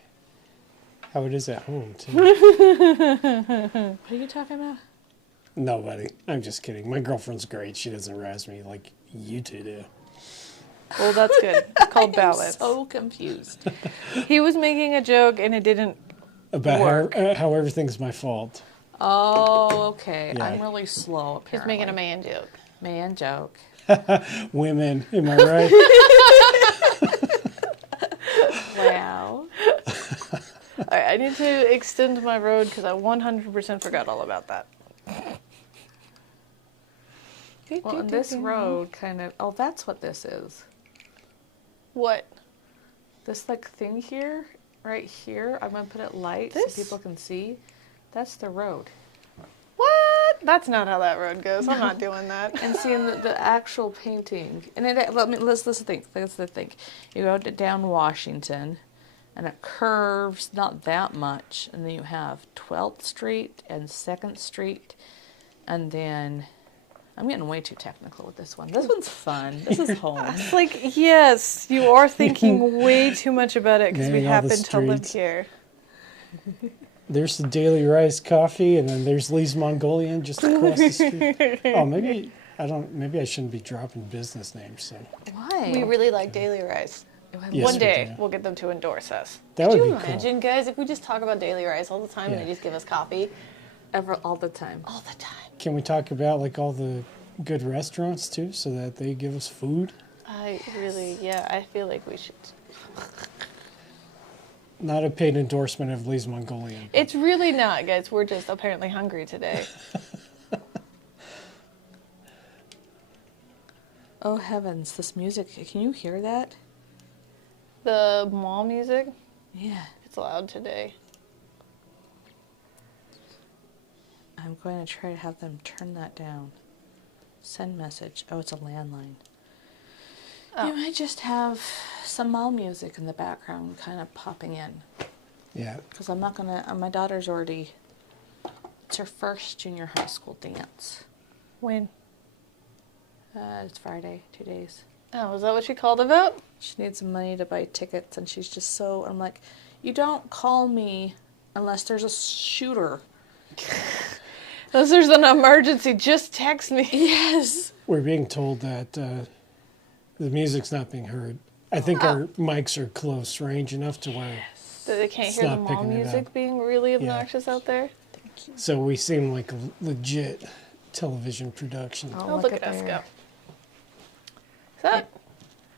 how it is at home, too. What are you talking about? Nobody. I'm just kidding. My girlfriend's great. She doesn't razz me like you two do. Well, that's good. It's called I'm balance. so confused. He was making a joke and it didn't. About Work. how everything's my fault. Oh, okay. Yeah. I'm really slow, He's apparently. making a man joke. Man joke. Women, am I right? Wow. All right, I need to extend my road because I 100% forgot all about that. Well, and this road kind of... Oh, that's what this is. What? This, like, thing here, right here, I'm going to put it light This? so people can see. That's the road. What? That's not how that road goes. I'm not doing that. And seeing the actual painting, and it. Let me let's think. That's the thing. You go down Washington, and it curves not that much, and then you have 12th Street and 2nd Street, and then I'm getting way too technical with this one. This one's fun. This is home. It's like, yes, you are thinking way too much about it because we Naming all the happen to live streets. here. There's the Daily Rise Coffee, and then there's Lee's Mongolian just across the street. Oh, maybe I shouldn't be dropping business names. So Why? We really like Daily Rise. Yes, One we day do. we'll get them to endorse us. That Could would you be cool. imagine, guys, if we just talk about Daily Rise all the time and Yeah. they just give us coffee All the time. all the time? Can we talk about like all the good restaurants too, so that they give us food? I feel like we should. Not a paid endorsement of Lee's Mongolian. It's really not, guys. We're just apparently hungry today. Oh heavens! This music. Can you hear that? The mall music, Yeah. it's loud today. I'm going to try to have them turn that down. Send message. Oh, it's a landline. Oh. You might just have some mall music in the background kind of popping in. Yeah. Because I'm not going to... my daughter's already... It's her first junior high school dance. When? It's Friday, 2 days. Oh, is that what she called about? She needs money to buy tickets, and she's just so... I'm like, you don't call me unless there's a shooter. Unless there's an emergency, just text me. Yes! We're being told that the music's not being heard. I think our mics are close range enough to where, That they can't It's hear the not mall picking it music up. being really obnoxious out there. so we seem like a legit television production. Oh, look at us go. Is that?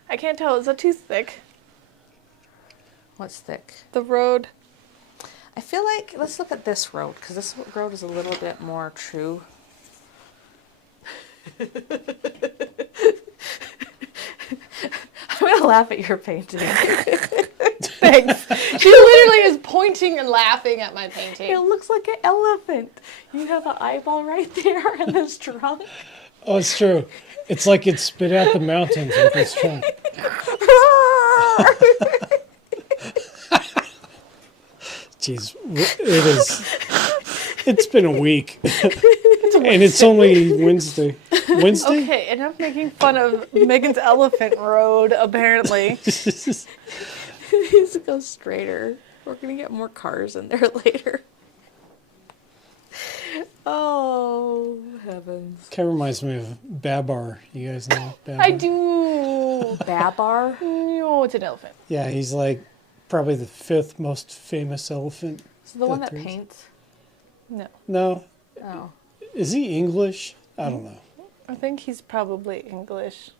I can't tell. Is that too thick? What's thick? The road. I feel like, let's look at this road, because this road is a little bit more true. I'm going to laugh at your painting. Thanks. She literally is pointing and laughing at my painting. It looks like an elephant. You have an eyeball right there and this trunk. Oh, it's true. It's like it spit out the mountains with its trunk. Jeez, it is. It's been a week, and it's only Wednesday. Wednesday? Okay, enough making fun of Megan's elephant road, apparently. It needs to go straighter. We're going to get more cars in there later. Oh, heavens. Kind of reminds me of Babar. You guys know Babar? I do. Babar? No, it's an elephant. Yeah, he's like probably the 5th most famous elephant. Is it the one that Authors. paints? No. No. Oh. Is he English? I don't know. I think he's probably English.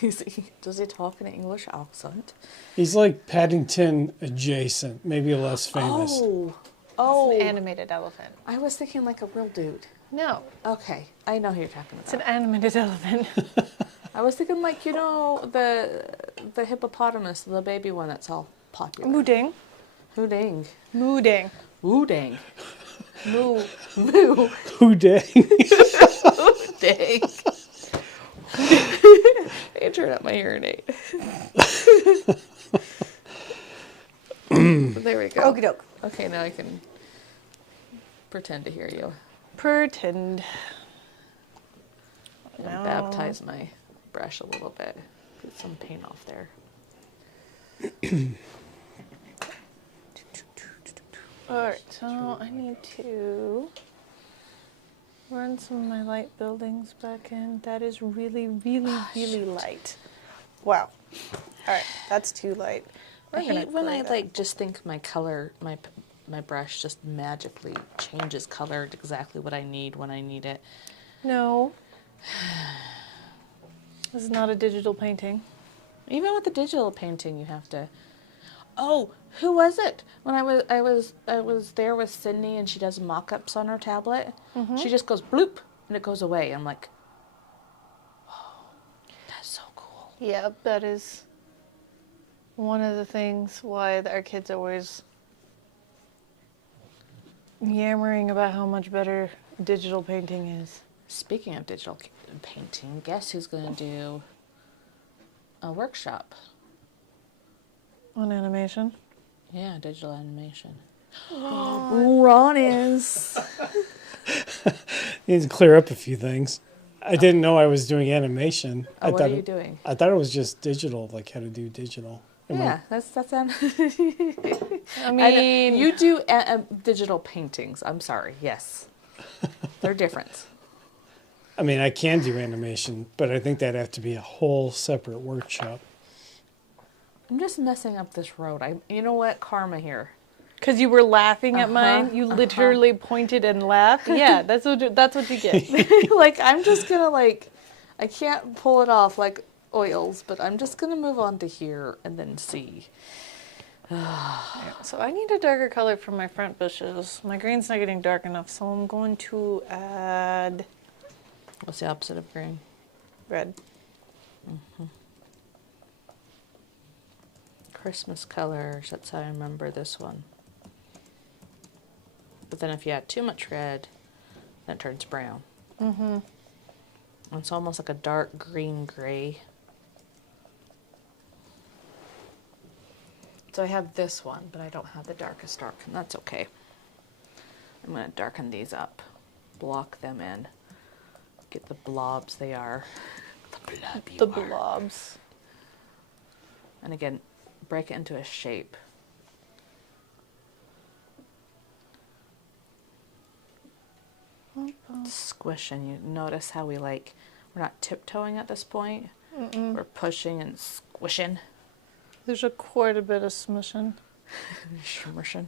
Does he talk in an English accent? He's like Paddington adjacent, maybe less famous. Oh. It's Oh. an animated elephant. I was thinking like a real dude. No, Okay. I know who you're talking it's an about. animated elephant. I was thinking like, the hippopotamus, the baby one that's all popular. Mooding. Hooding. Mooding. Wooding. Moo. Moo. Who dang? Dang. I turned up my hearing aid. There we go. Okie doke. Okay, now I can pretend to hear you. Pretend. And No. baptize my brush a little bit. Get some paint off there. Alright, so I need to run some of my light buildings back in. That is really, really, really light. Wow. Alright, that's too light. I We're gonna hate when gray I that. like just think my color, my brush just magically changes color to exactly what I need when I need it. No. This is not a digital painting. Even with the digital painting, you have to. Oh, who was it? When I was there with Sydney and she does mock-ups on her tablet. She just goes bloop and it goes away. I'm like, oh, that's so cool. Yeah, that is one of the things why our kids are always yammering about how much better digital painting is. Speaking of digital painting, guess who's going to do a workshop? On animation. Yeah, digital animation. Ron is. Need to clear up a few things. I didn't know I was doing animation. I What thought are you doing? I thought it was just digital, like how to do digital. Am I- Yeah, that's I mean, you do digital paintings. I'm sorry. Yes, they're different. I mean, I can do animation, but I think that'd have to be a whole separate workshop. I'm just messing up this road. You know what? Karma here. because you were laughing at mine, you literally pointed and laughed. Yeah, that's what you get. Like I'm just gonna I can't pull it off like oils, but I'm just gonna move on to here and then see. So I need a darker color for my front bushes. My green's not getting dark enough, so I'm going to add What's the opposite of green? red. Christmas colors. That's how I remember this one. But then if you add too much red, then it turns brown. Mm-hmm. It's almost like a dark green gray. So I have this one, but I don't have the darkest dark, and that's okay. I'm going to darken these up, block them in, get the blobs they are. The blobs. And again, break it into a shape. Squish, and you notice how we're not tiptoeing at this point. We're pushing and squishing. There's quite a bit of smushing. Smushing.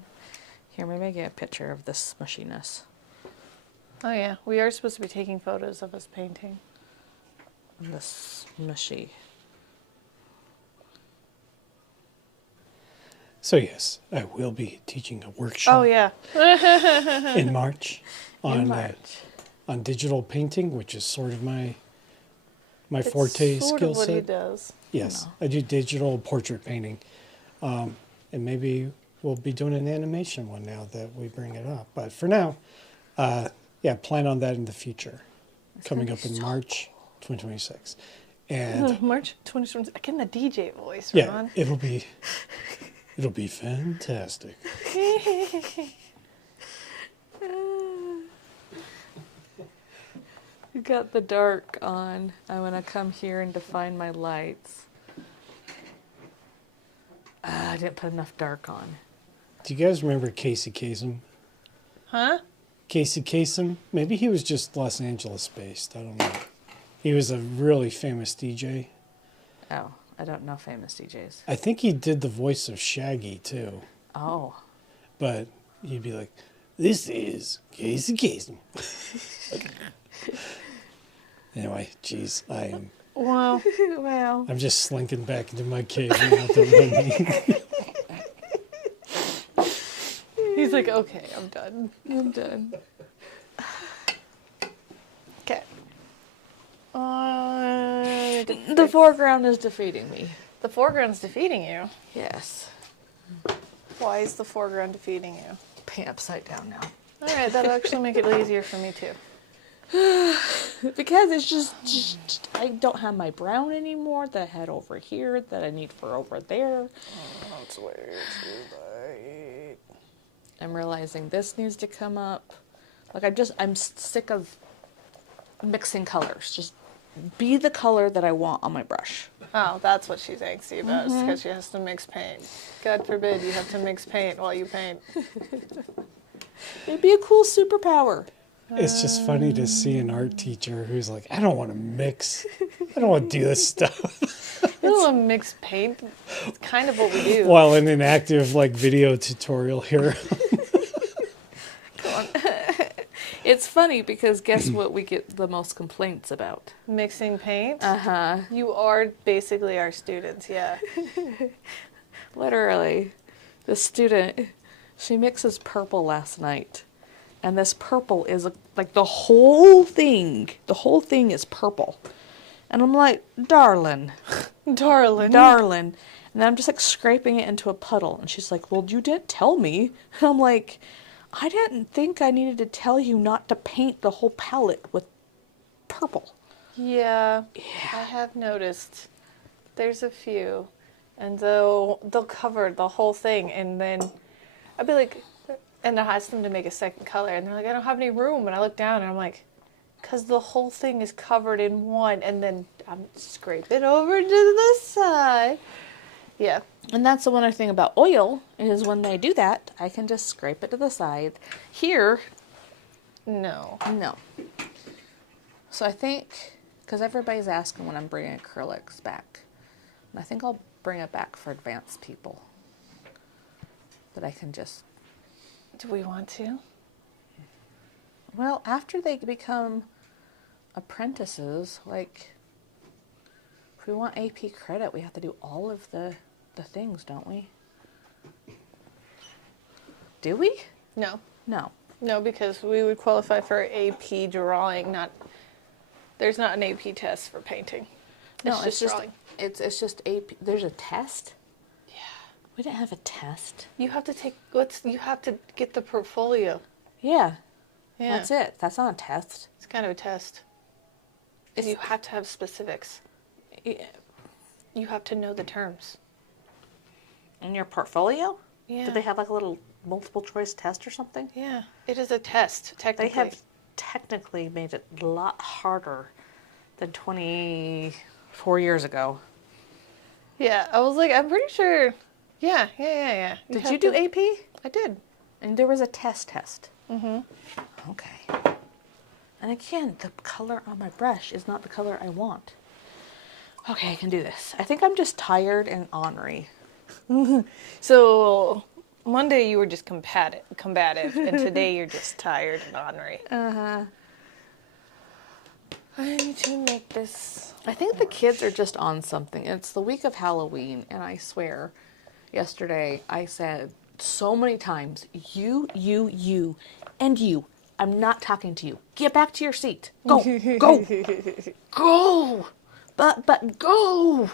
Here, maybe I get a picture of this smushiness. Oh yeah, we are supposed to be taking photos of us painting. And this smushy. So yes, I will be teaching a workshop Oh yeah. in March on In March. On digital painting, which is sort of my It's forte sort skill of what he set. does. Yes, No. I do digital portrait painting, and maybe we'll be doing an animation one now that we bring it up. But for now, yeah, plan on that in the future, coming gonna up be in so March 2026, and March 2020. Again, the DJ voice, yeah, Ron. it'll be fantastic. You got the dark on. I'm gonna come here and define my lights. I didn't put enough dark on. Do you guys remember Casey Kasem? Huh? Casey Kasem? Maybe he was just Los Angeles based. I don't know. He was a really famous DJ. Oh, I don't know famous DJs. I think he did the voice of Shaggy too. Oh, but he'd be like, "This is Casey Kasem." Anyway, jeez, Wow. Well, I'm just slinking back into my cave now. Don't mind me. He's like, okay, I'm done. I'm done. Okay. The foreground is defeating me. The foreground's defeating you. Yes. Why is the foreground defeating you? Paint upside down now. All right, that'll actually make it easier for me too. Because it's just I don't have my brown anymore that I had over here that I need for over there. Oh, that's way too light. I'm realizing this needs to come up. Like I'm sick of mixing colors. Just be the color that I want on my brush. Oh, that's what she's angsty about, is because she has to mix paint. God forbid you have to mix paint while you paint. It'd be a cool superpower. It's just funny to see an art teacher who's like, I don't want to mix. I don't want to do this stuff. You don't want to mix paint. It's kind of what we do. While in an active video tutorial here. Come on. It's funny because guess what we get the most complaints about? Mixing paint? Uh-huh. You are basically our students, yeah. Literally. The student, she mixes purple last night. And this purple is like the whole thing is purple. And I'm like, darling. Darling. And then I'm just like scraping it into a puddle. And she's like, well, you didn't tell me. And I'm like, I didn't think I needed to tell you not to paint the whole palette with purple. Yeah, I have noticed. There's a few. And they'll cover the whole thing. And then I'll be like, and I ask them to make a second color. And they're like, I don't have any room. And I look down and I'm like, because the whole thing is covered in one. And then I'm scrape it over to the side. Yeah. And that's the one thing about oil, is when they do that, I can just scrape it to the side. Here, No. no. So I think, because everybody's asking when I'm bringing acrylics back, and I think I'll bring it back for advanced people. That I can just, Do we want to? well, after they become apprentices, like, if we want AP credit, we have to do all of the things, don't we? Do we? No. No. No, because we would qualify for AP drawing, there's not an AP test for painting. No, it's just drawing. It's just AP. There's a test? Yeah. We didn't have a test. You have to you have to get the portfolio. Yeah. Yeah. That's it. That's not a test. It's kind of a test. You have to have specifics. Yeah. You have to know the terms. In your portfolio? Yeah. Do they have like a little multiple choice test or something? Yeah. It is a test, technically. They have technically made it a lot harder than 24 years ago. Yeah. I was like, I'm pretty sure. Yeah. Did you do AP? I did. And there was a test. Mm-hmm. Okay. And again, the color on my brush is not the color I want. Okay, I can do this. I think I'm just tired and ornery. So Monday you were just combative, and today you're just tired and ornery. Uh-huh. I need to make this. I think the kids are just on something. It's the week of Halloween, and I swear, yesterday I said so many times, you, and you. I'm not talking to you. Get back to your seat. Go, go, go. But go.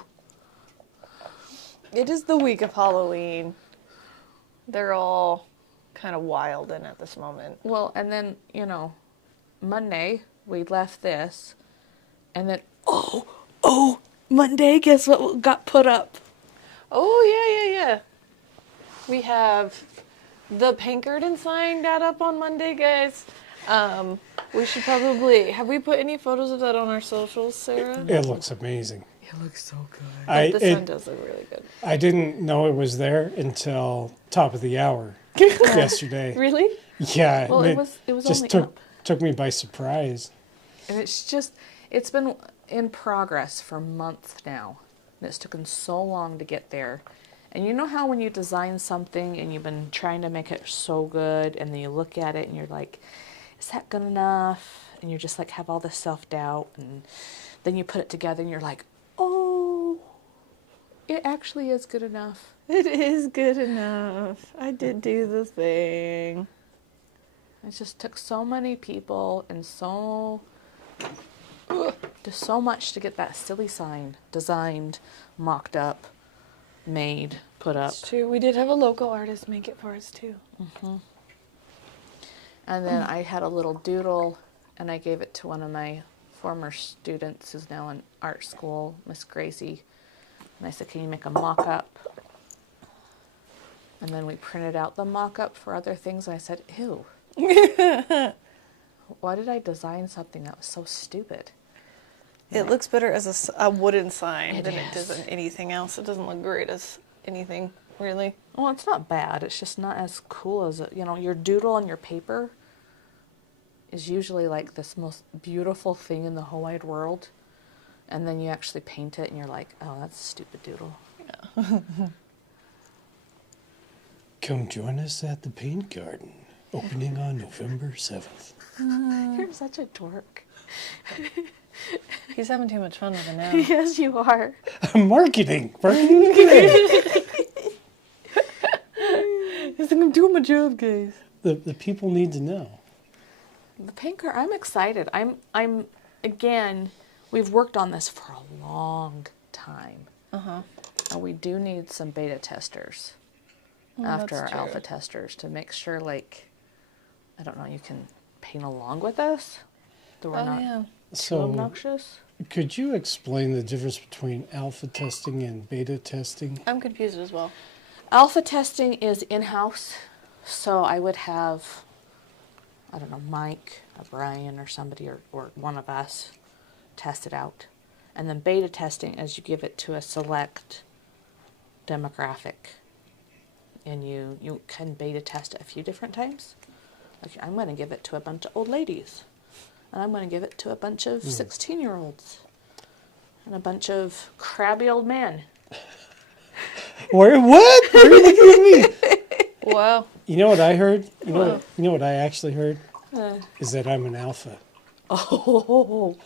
It is the week of Halloween. They're all kind of wild in at this moment. Well, and then, Monday we left this, and then, oh, Monday, guess what got put up? Oh, yeah. We have the Pinkerton sign got up on Monday, guys. We should probably... Have we put any photos of that on our socials, Sarah? It looks amazing. It looks so good. The sun does look really good. I didn't know it was there until top of the hour yesterday. Really? Yeah. Well, and it was just only up. took me by surprise. And it's been in progress for months now. And it's taken so long to get there. And you know how when you design something and you've been trying to make it so good, and then you look at it and you're like, is that good enough? And you're just like, have all this self-doubt, and then you put it together and you're like, oh, it actually is good enough. It is good enough. I did do the thing. It just took so many people and just so much to get that silly sign designed, mocked up, made, put up. It's true. We did have a local artist make it for us too. And then I had a little doodle, and I gave it to one of my former students who's now in art school, Miss Gracie. And I said, can you make a mock-up? And then we printed out the mock-up for other things, and I said, ew. Why did I design something that was so stupid? It looks better as a wooden sign than it is. does anything else. It doesn't look great as anything, really. Well, it's not bad. It's just not as cool as, your doodle on your paper is usually like this most beautiful thing in the whole wide world. And then you actually paint it and you're like, oh, that's a stupid doodle. Yeah. Come join us at the Paint Garden, opening on November 7th. You're such a dork. He's having too much fun with it now. Yes, you are. Marketing. Marketing today. He's like, I'm doing my job, guys. The people need to know. The paint car, I'm excited. I'm again, we've worked on this for a long time. Uh-huh. And we do need some beta testers after our alpha testers to make sure, like, I don't know, you can paint along with us. That we're not too obnoxious. Could you explain the difference between alpha testing and beta testing? I'm confused as well. Alpha testing is in-house, so I would have, I don't know, Mike or Brian or somebody or one of us test it out. And then beta testing is you give it to a select demographic, and you can beta test it a few different times. Like, I'm going to give it to a bunch of old ladies, and I'm going to give it to a bunch of 16-year-olds, and a bunch of crabby old men. What? What are you looking at me? Wow. You know what I heard? You know what I actually heard? Is that I'm an alpha. Oh,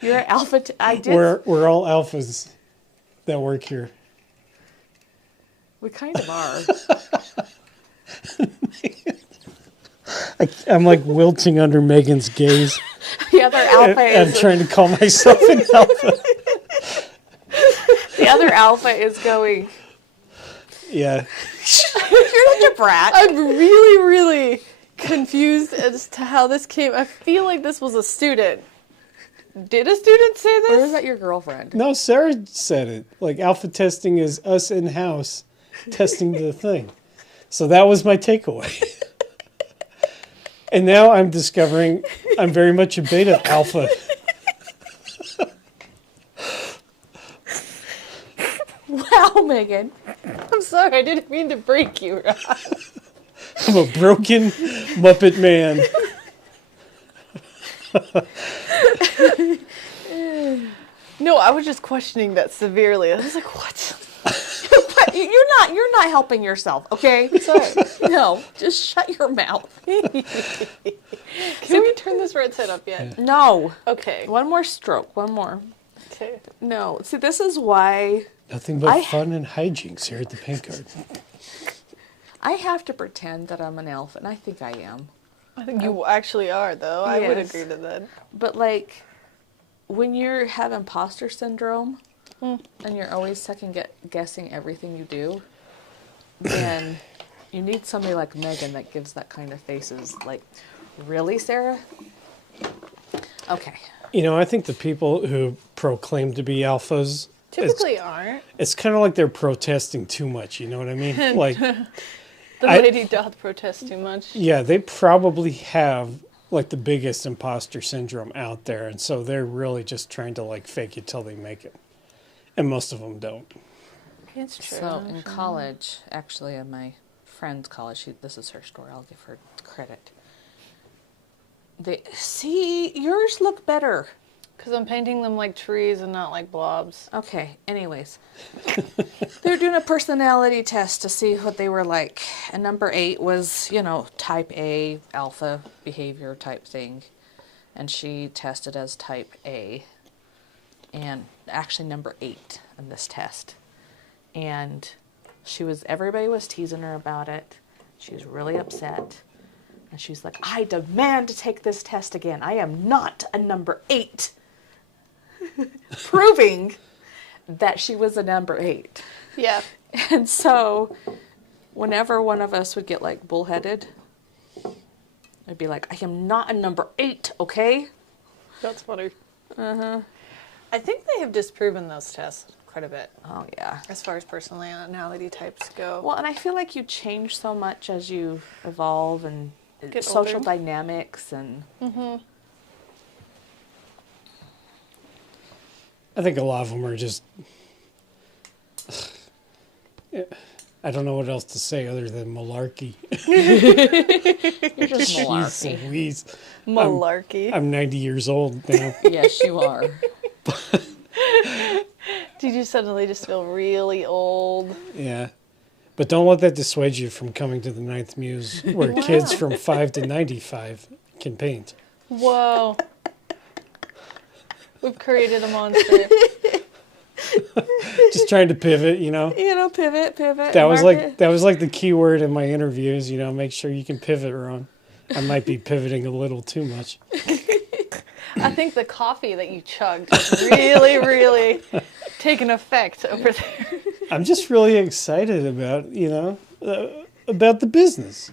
you're an alpha. I did. We're all alphas that work here. We kind of are. I'm like wilting under Megan's gaze. The other alpha I'm is trying to call myself an alpha. the other alpha is going. Yeah. You're such a brat. I'm really, really confused as to how this came. I feel like this was a student. Did a student say this? Or is that your girlfriend? No, Sarah said it. Like, alpha testing is us in-house testing the thing. So that was my takeaway. And now I'm discovering I'm very much a beta alpha. Wow, Megan. I'm sorry, I didn't mean to break you, Rob. I'm a broken Muppet man. No, I was just questioning that severely. I was like, what? You're not helping yourself, okay? Sorry. No, just shut your mouth. Can we turn this right side up yet? No. Okay. One more stroke. One more. Okay. No. See, this is why Nothing but fun and hijinks here at the Paint Garden. I have to pretend that I'm an elf, and I think I am. I think you actually are, though. I would Yes. agree to that. But, like, when you have imposter syndrome, and you're always second-guessing everything you do, then you need somebody like Megan that gives that kind of faces. Like, really, Sarah? Okay. You know, I think the people who proclaim to be alphas, Typically aren't. it's kind of like they're protesting too much. You know what I mean? Like, The lady doth protest too much. yeah, they probably have like the biggest imposter syndrome out there, and so they're really just trying to like fake it till they make it, and most of them don't. It's true. So, in college, actually, in my friend's college, this is her story, I'll give her credit. See, yours look better. Because I'm painting them like trees and not like blobs. Okay, anyways. They were doing a personality test to see what they were like. And number 8 was, type A, alpha behavior type thing. And she tested as type A. And actually number 8 in this test. And everybody was teasing her about it. She was really upset. And she's like, I demand to take this test again. I am not a number 8. Proving that she was a number 8. Yeah. And so whenever one of us would get like bullheaded, I'd be like, I am not a number 8, okay? That's funny. I think they have disproven those tests quite a bit. Oh, yeah. As far as personality types go. Well, and I feel like you change so much as you evolve and Get social older. dynamics and... I think a lot of them are just. I don't know what else to say other than malarkey. You're just Jeez malarkey. Louise. Malarkey. I'm 90 years old now. Yes, you are. Did you suddenly just feel really old? Yeah. But don't let that dissuade you from coming to the 9th Muse, where kids from 5 to 95 can paint. Whoa. We've created a monster. Just trying to pivot, Pivot. That was like the key word in my interviews, make sure you can pivot, Ron. I might be pivoting a little too much. I think the coffee that you chugged has really, really taken effect over there. I'm just really excited about the business.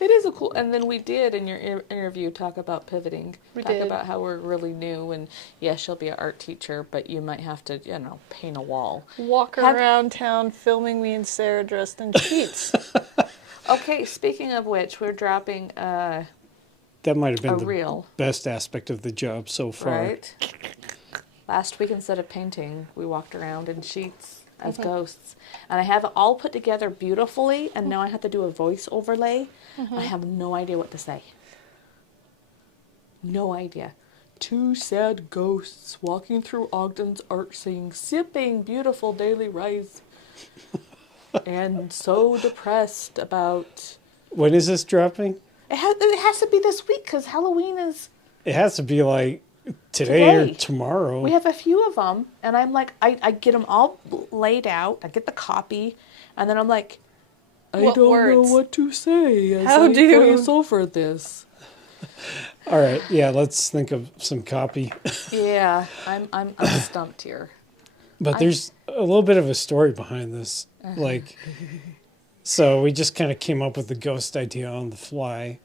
It is a cool, and then we did in your interview talk about pivoting. We talk did. about how we're really new, and yes, you'll be an art teacher, but you might have to, paint a wall. Walk around town filming me and Sarah dressed in sheets. Okay, speaking of which, we're dropping That might have been a the reel, best aspect of the job so far. right? Last week, instead of painting, we walked around in sheets as ghosts. And I have it all put together beautifully, and now I have to do a voice overlay. I have no idea what to say. No idea. 2 sad ghosts walking through Ogden's art scene, sipping beautiful daily rise. And so depressed about... When is this dropping? It has to be this week, because Halloween is... It has to be like today or Today. tomorrow. We have a few of them, and I'm like, I get them all laid out. I get the copy, and then I'm like, I What don't words? know what to say as How I do you- voice over this. All right, yeah, let's think of some copy. Yeah, I'm stumped here. But there's a little bit of a story behind this. So we just kind of came up with the ghost idea on the fly,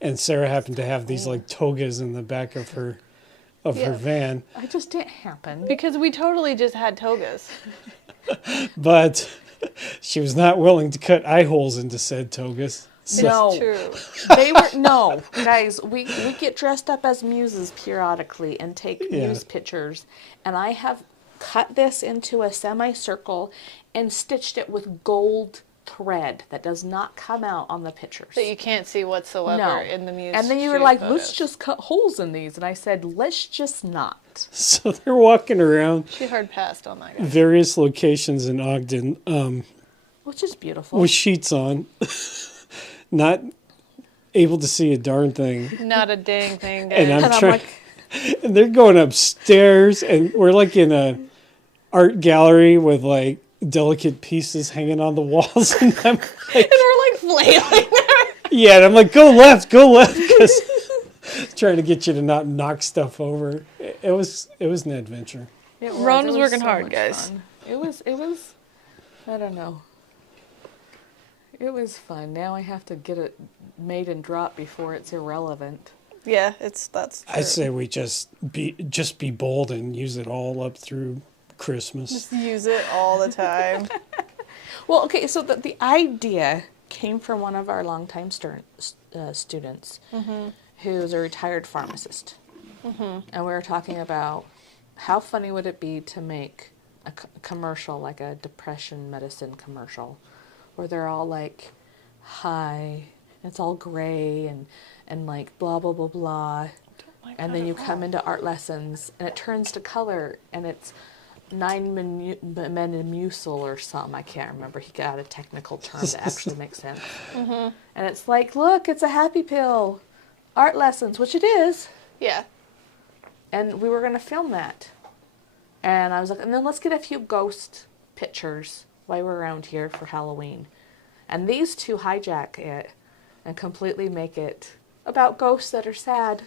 and Sarah happened to have these like togas in the back of her Yeah. van, It just didn't happen. Because we totally just had togas. but she was not willing to cut eye holes into said togas. So No. It's true. They were no guys. We get dressed up as muses periodically and take Yeah. muse pictures, and I have cut this into a semicircle and stitched it with gold thread that does not come out on the pictures. That you can't see whatsoever No. in the muse. And then you were shoot like, photos. let's just cut holes in these, and I said, let's just not. So they're walking around She hard passed on that guy. various locations in Ogden Which is beautiful. with sheets on, not able to see a darn thing. Not a dang thing, And guys. I'm And I'm trying. like, And they're going upstairs, and we're like in a art gallery with like delicate pieces hanging on the walls, and I'm like, And we're like flailing. yeah, and I'm like, go left, because trying to get you to not knock stuff over. It was an adventure. it Ron was it working so hard, much guys. fun. It was, I don't know. It was fun. Now I have to get it made and dropped before it's irrelevant. Yeah, that's true. I say we just be bold and use it all up through Christmas. Just use it all the time. Well, okay, so the idea came from one of our longtime students who's a retired pharmacist. And we were talking about how funny would it be to make a commercial, like a depression medicine commercial, where they're all like, hi, it's all gray and like blah, blah, blah, blah. My And then you come into art lessons, and it turns to color, and it's Menomusal or something. I can't remember. He got a technical term that actually makes sense. And it's like, look, it's a happy pill. Art lessons, which it is. Yeah. And we were going to film that. And I was like, and then let's get a few ghost pictures while we're around here for Halloween. And these two hijack it and completely make it about ghosts that are sad.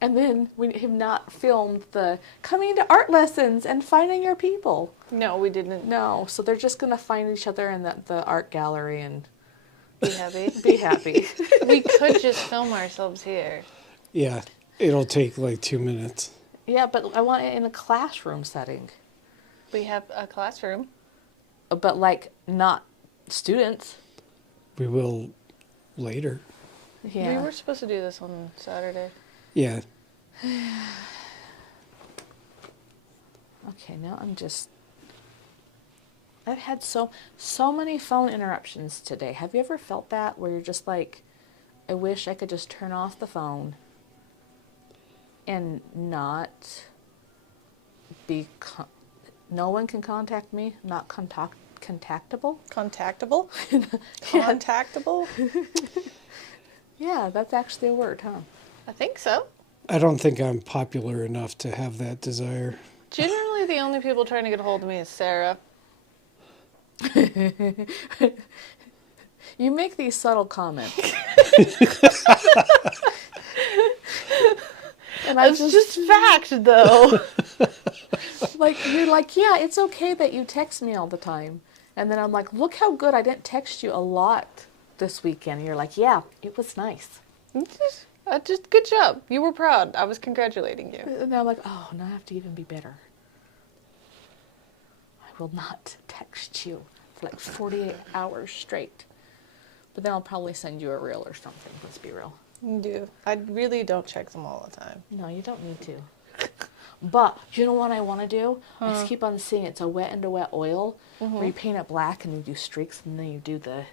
And then we have not filmed the coming to art lessons and finding your people. No, we didn't. No, so they're just going to find each other in the art gallery and Be happy. be happy. We could just film ourselves here. Yeah, it'll take like 2 minutes. Yeah, but I want it in a classroom setting. We have a classroom. But like not students. We will later. Yeah. We were supposed to do this on Saturday. Yeah. Okay, now I've had so many phone interruptions today. Have you ever felt that where you're just like, I wish I could just turn off the phone and not be no one can contact me, not contactable? Contactable? Contactable? Yeah, that's actually a word, huh? I think so. I don't think I'm popular enough to have that desire. Generally, the only people trying to get a hold of me is Sarah. You make these subtle comments. And It's just fact, though. like, you're like, yeah, it's okay that you text me all the time. And then I'm like, look how good I didn't text you a lot this weekend. And you're like, yeah, it was nice. Just good job. You were proud. I was congratulating you. And I'm like, oh, now I have to even be better. I will not text you for like 48 hours straight. But then I'll probably send you a reel or something. Let's be real. You do. I really don't check them all the time. No, you don't need to. But you know what I want to do? I just keep on seeing it's a wet and a wet oil where you paint it black and you do streaks and then you do the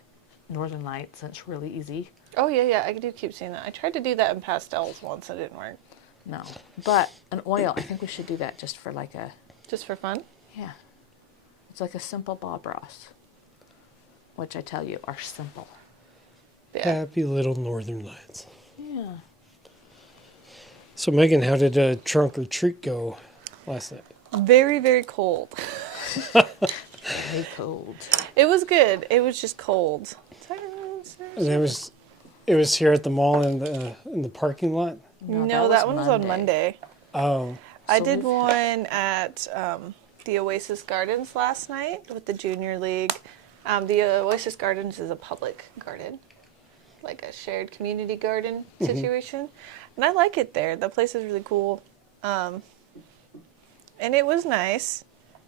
Northern Lights and it's really easy. Oh, yeah, I do keep seeing that. I tried to do that in pastels once. It didn't work. No. But an oil, I think we should do that just for like a... Just for fun? Yeah. It's like a simple Bob Ross. Which I tell you are simple. Yeah. Happy little Northern Lights. Yeah. So, Megan, how did trunk or treat go last night? Very, very cold. Very cold. It was good. It was just cold. And it was here at the mall in the parking lot. No, that one was on Monday. Oh, I So did we've- one at the Oasis Gardens last night with the Junior League. The Oasis Gardens is a public garden, like a shared community garden situation. And I like it there. The place is really cool. And it was nice.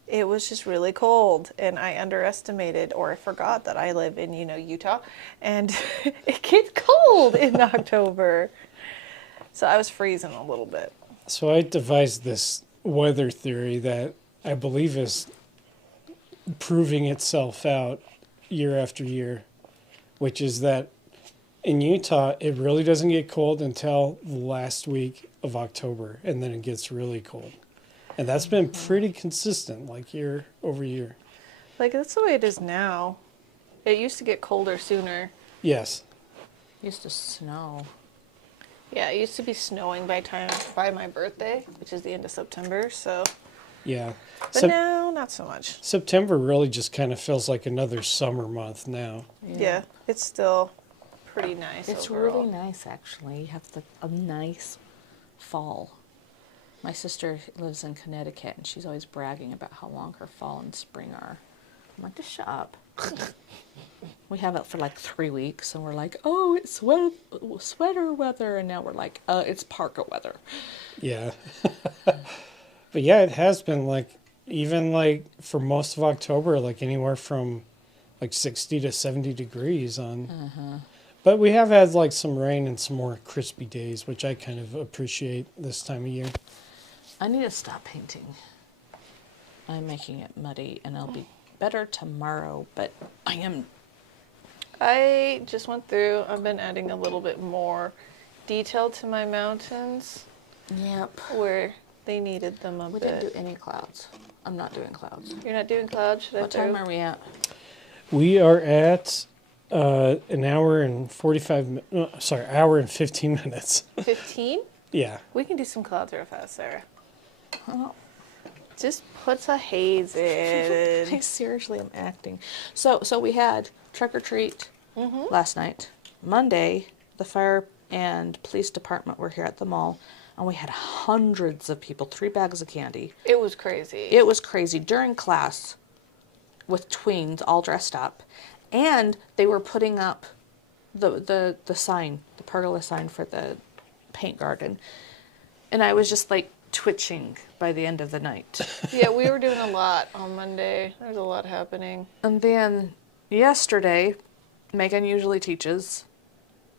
It was just really cold. And I underestimated or I forgot that I live in, Utah. And it gets cold in October. So I was freezing a little bit. so I devised this weather theory that I believe is proving itself out year after year, which is that in Utah, it really doesn't get cold until the last week of October, and then it gets really cold. And that's been pretty consistent, like year over year. Like, that's the way it is now. It used to get colder sooner. Yes. Used to snow. Yeah, it used to be snowing by my birthday, which is the end of September, so... Yeah. But now, not so much. September really just kind of feels like another summer month now. Yeah, it's still pretty nice It's overall. really nice, actually. You have a nice fall. My sister lives in Connecticut, and she's always bragging about how long her fall and spring are. I'm like, just shut up. We have it for like 3 weeks, and we're like, oh, it's sweater weather, and now we're like, it's parka weather. Yeah. But yeah, it has been like, even like for most of October, like anywhere from like 60 to 70 degrees on. But we have had like some rain and some more crispy days, which I kind of appreciate this time of year. I need to stop painting. I'm making it muddy, and it'll be better tomorrow, but I I just went through, I've been adding a little bit more detail to my mountains Yep. where they needed them a We bit. didn't do any clouds. I'm not doing clouds. You're not doing clouds? Should What I time do? are we at? We are at an hour and 15 minutes. 15? Yeah. We can do some clouds real fast, Sarah. Oh, Just put a haze I in. seriously am acting. So we had trick or treat last night. Monday, the fire and police department were here at the mall, and we had hundreds of people, 3 bags of candy. It was crazy. It was crazy during class with tweens all dressed up, and they were putting up the sign, the pergola sign for the paint garden, and I was just like twitching by the end of the night. Yeah, we were doing a lot on Monday. There was a lot happening. And then yesterday, Megan usually teaches,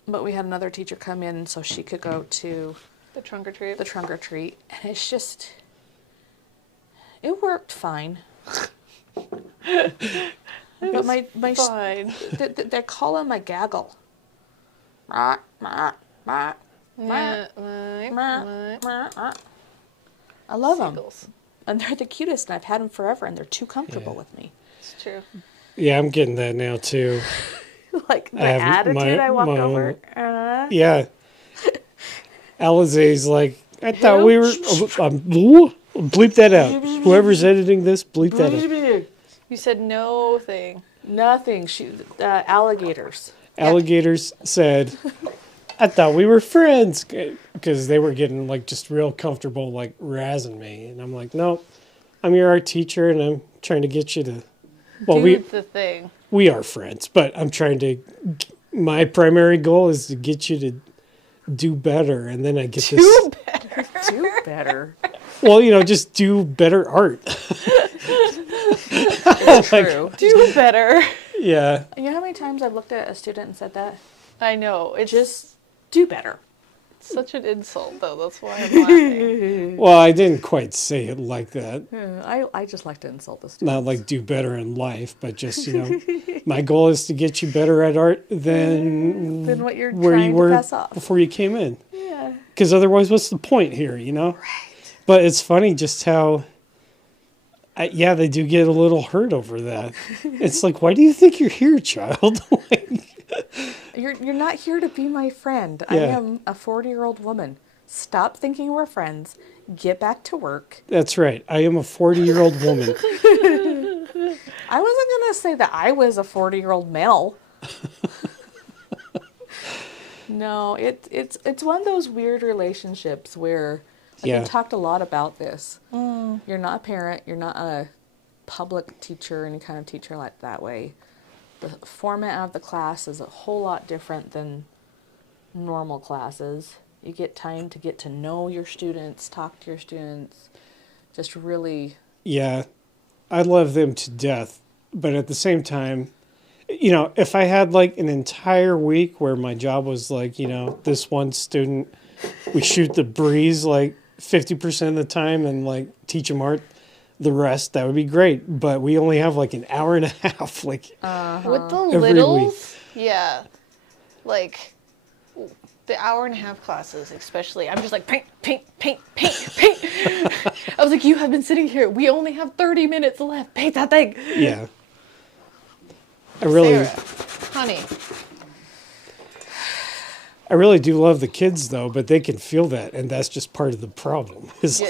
but we had another teacher come in so she could go to The trunk or treat. the trunk or treat, and it's just, it worked fine. But my Fine. they call him a gaggle. Rah, rah, rah, rah, rah, rah. I love them, Seagulls. and they're the cutest, and I've had them forever, and they're too comfortable with me. It's true. Yeah, I'm getting that now too. Like the I have attitude my- I walk my over. Yeah. Alize's like, I thought we were. Bleep that out. Whoever's editing this, bleep that out. You said no thing. Nothing. Alligators. Alligators said, I thought we were friends. Because they were getting like just real comfortable, like razzing me. And I'm like, no, I'm your art teacher and I'm trying to get you to. Well, Do the thing. we are friends, but I'm trying to. My primary goal is to get you to do better. And then I get this. Do better. Do better. Well, just do better art. It's true. Do better. Yeah. You know how many times I've looked at a student and said that? I know. It's Just do better. such an insult, though. That's why I'm laughing. Well, I didn't quite say it like that. I just like to insult the students. Not like do better in life, but just, my goal is to get you better at art than Than what you're where trying you were to pass off. before you came in. Yeah. Because otherwise, what's the point here, Right. But it's funny just how, they do get a little hurt over that. It's like, why do you think you're here, child? You're not here to be my friend. I Yeah. am a 40-year-old woman. Stop thinking we're friends. Get back to work. That's right. I am a 40-year-old woman. I wasn't going to say that I was a 40-year-old male. No, it's one of those weird relationships where Yeah. we talked a lot about this. You're not a parent. You're not a public teacher, any kind of teacher like that way. The format of the class is a whole lot different than normal classes. You get time to get to know your students, talk to your students, just really. Yeah, I love them to death. But at the same time, if I had like an entire week where my job was like, this one student, we shoot the breeze like 50% of the time and like teach them art the rest, that would be great. But we only have like an hour and a half. Like, With the Every littles, yeah. Like, the hour and a half classes, especially, I'm just like, paint, paint, paint, paint, paint. I was like, you have been sitting here. We only have 30 minutes left. Paint that thing. yeah. I really, Sarah, honey. I really do love the kids though, but they can feel that, and that's just part of the problem. Is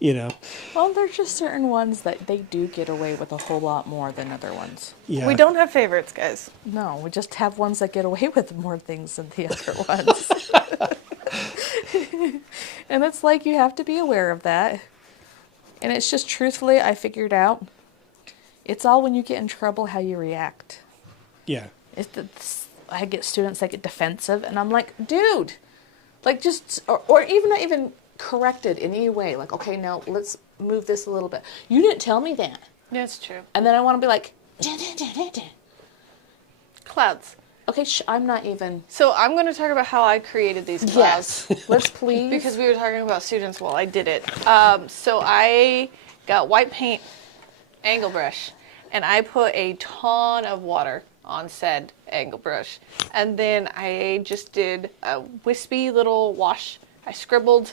Yeah. Well, there's just certain ones that they do get away with a whole lot more than other ones. Yeah. We don't have favorites, guys. No, we just have ones that get away with more things than the other ones. And it's like you have to be aware of that. And it's just truthfully, I figured out, it's all when you get in trouble how you react. Yeah. I get students that get defensive, and I'm like, dude, like or even not even corrected in any way. Like, okay, now let's move this a little bit. You didn't tell me that. That's true. And then I want to be like, Clouds. okay, I'm not even. So I'm going to talk about how I created these clouds. Yes, let's please. Because we were talking about students while I did it. So I got white paint, angle brush. and I put a ton of water on said angle brush. And then I just did a wispy little wash. I scribbled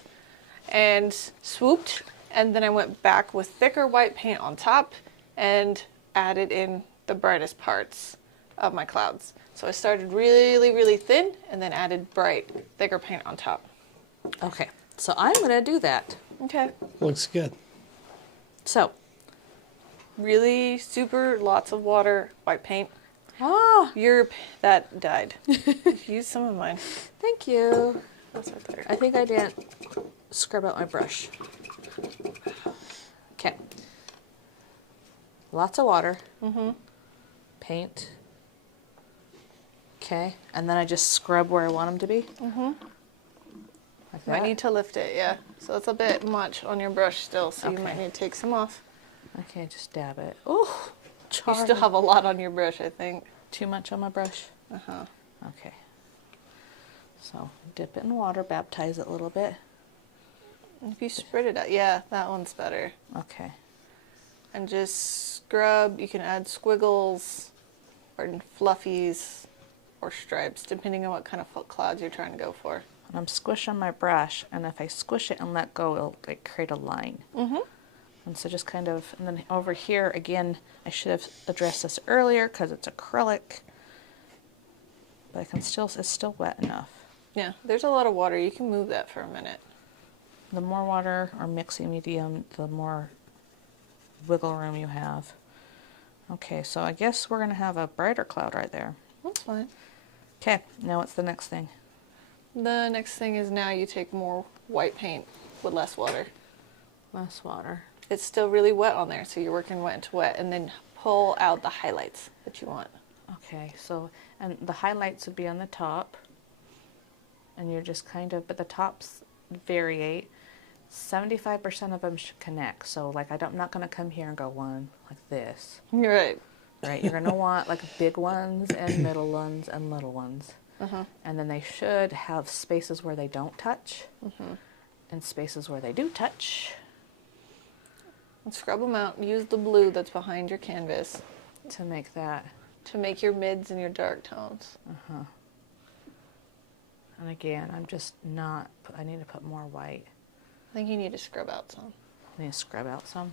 and swooped, and then I went back with thicker white paint on top and added in the brightest parts of my clouds. So I started really, really thin and then added bright, thicker paint on top. Okay, so I'm gonna do that. Okay. Looks good. So, Really super lots of water, white paint. ah, That died. Use some of mine. thank you. That's right there. I think I didn't scrub out my brush. Okay. Lots of water. Paint. Okay, and then I just scrub where I want them to be. Like that. Might need to lift it, yeah. So it's a bit much on your brush still, so you Okay. might need to take some off. Okay, just dab it. Oh, You still have a lot on your brush, I think. too much on my brush. Uh-huh. Okay. So dip it in water, baptize it a little bit. If you spread it out, yeah, that one's better. Okay. And just scrub. You can add squiggles or fluffies or stripes, depending on what kind of clouds you're trying to go for. And I'm squishing my brush, and if I squish it and let go, it'll like create a line. And so just kind of, and then over here again, I should have addressed this earlier because it's acrylic, but I can still, it's still wet enough. Yeah, there's a lot of water. You can move that for a minute. The more water or mixing medium, the more wiggle room you have. Okay, so I guess we're gonna have a brighter cloud right there. That's fine. Okay, now what's the next thing? The next thing is now you take more white paint with less water. Less water. It's still really wet on there, so you're working wet to wet, and then pull out the highlights that you want. Okay, so, and the highlights would be on the top, and you're just kind of, but the tops variate. 75% of them should connect, so like I'm not going to come here and go one like this, You're right. right? You're going to want like big ones and middle ones and little ones. And then they should have spaces where they don't touch and spaces where they do touch. And scrub them out. Use the blue that's behind your canvas To make that, to make your mids and your dark tones. and again, I'm just not, I need to put more white. I think you need to scrub out some. I need to scrub out some.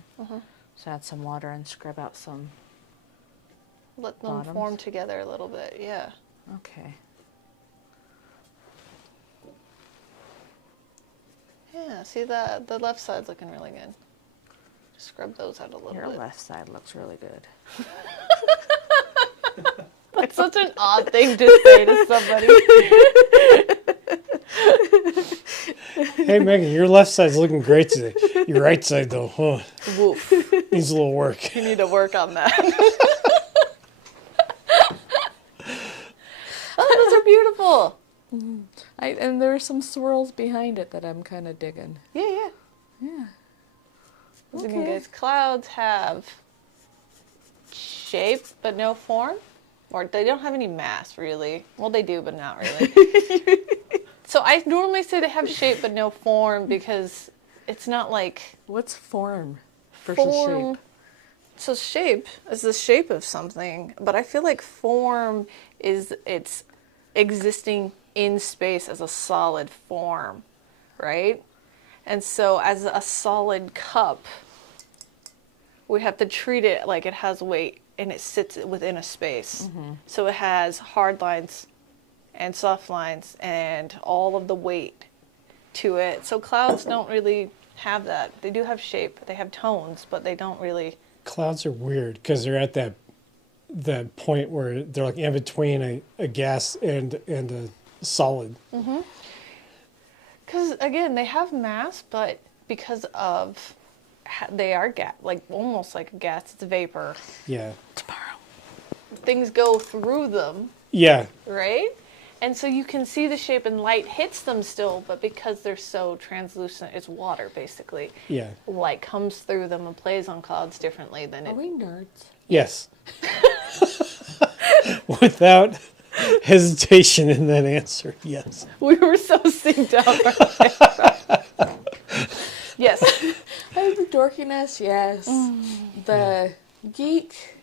So add some water and scrub out some. Let them Bottoms. form together a little bit, yeah. Okay. Yeah, see that the left side's looking really good. Just scrub those out a little Your bit. left side looks really good. That's such an odd thing to say to somebody. Hey, Megan, your left side's looking great today. Your right side, though, Woof. needs a little work. You need to work on that. Oh, those are beautiful. And there are some swirls behind it that I'm kind of digging. Yeah. Yeah. So you guys, clouds have shape but no form, or they don't have any mass really. Well, they do, but not really. So I normally say they have shape but no form because it's not like What's form versus form. shape? So shape is the shape of something, but I feel like form is it's existing in space as a solid form, right? And so as a solid cup, we have to treat it like it has weight and it sits within a space. So it has hard lines and soft lines and all of the weight to it. So clouds don't really have that. They do have shape, they have tones, but they don't really. Clouds are weird because they're at that point where they're like in between a gas and a solid. Because again, they have mass, but because of they are gas, like almost like a gas, it's vapor. Yeah. Tomorrow. Things go through them, Yeah. right? And so you can see the shape and light hits them still, but because they're so translucent, it's water basically. Yeah. Light comes through them and plays on clouds differently than Are it. we nerds? Yes. Without hesitation in that answer, yes. We were so synced up. Yes. The dorkiness, yes. The geek,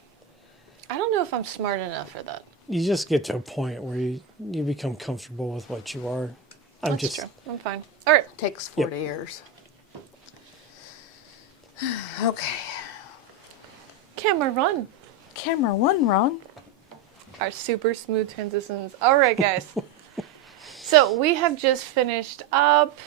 I don't know if I'm smart enough for that. You just get to a point where you become comfortable with what you are. That's true. I'm fine. All right. Takes 40 years. Okay. Camera run. Camera one, Ron. Our super smooth transitions. All right, guys. So we have just finished up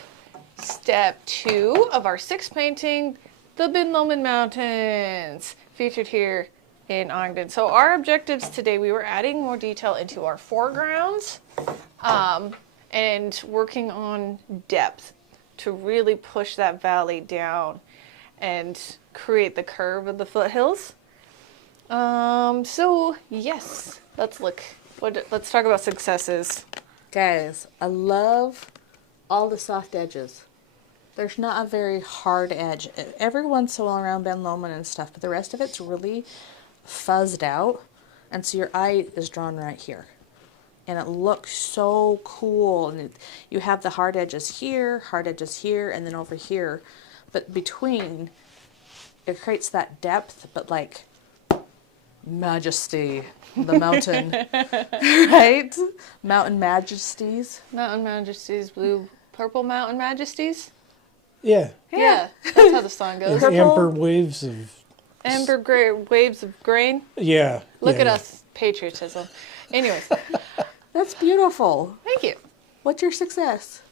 step 2 of our 6th painting, the Ben Lomond Mountains, featured here in Ogden. So our objectives today, we were adding more detail into our foregrounds and working on depth to really push that valley down and create the curve of the foothills. So yes, let's look. Let's talk about successes. Guys, I love all the soft edges. There's not a very hard edge. Every once in a while around Ben Lomond and stuff, but the rest of it's really fuzzed out. And so your eye is drawn right here. And it looks so cool. And you have the hard edges here, and then over here. But between, it creates that depth, but like majesty, the mountain, right? Mountain majesties. Mountain Majesties, purple Mountain Majesties. Yeah. Yeah, that's how the song goes. The amber waves of... Amber gray waves of grain. Yeah. Look at yeah. us, patriotism. Anyways, That's beautiful. thank you. What's your success?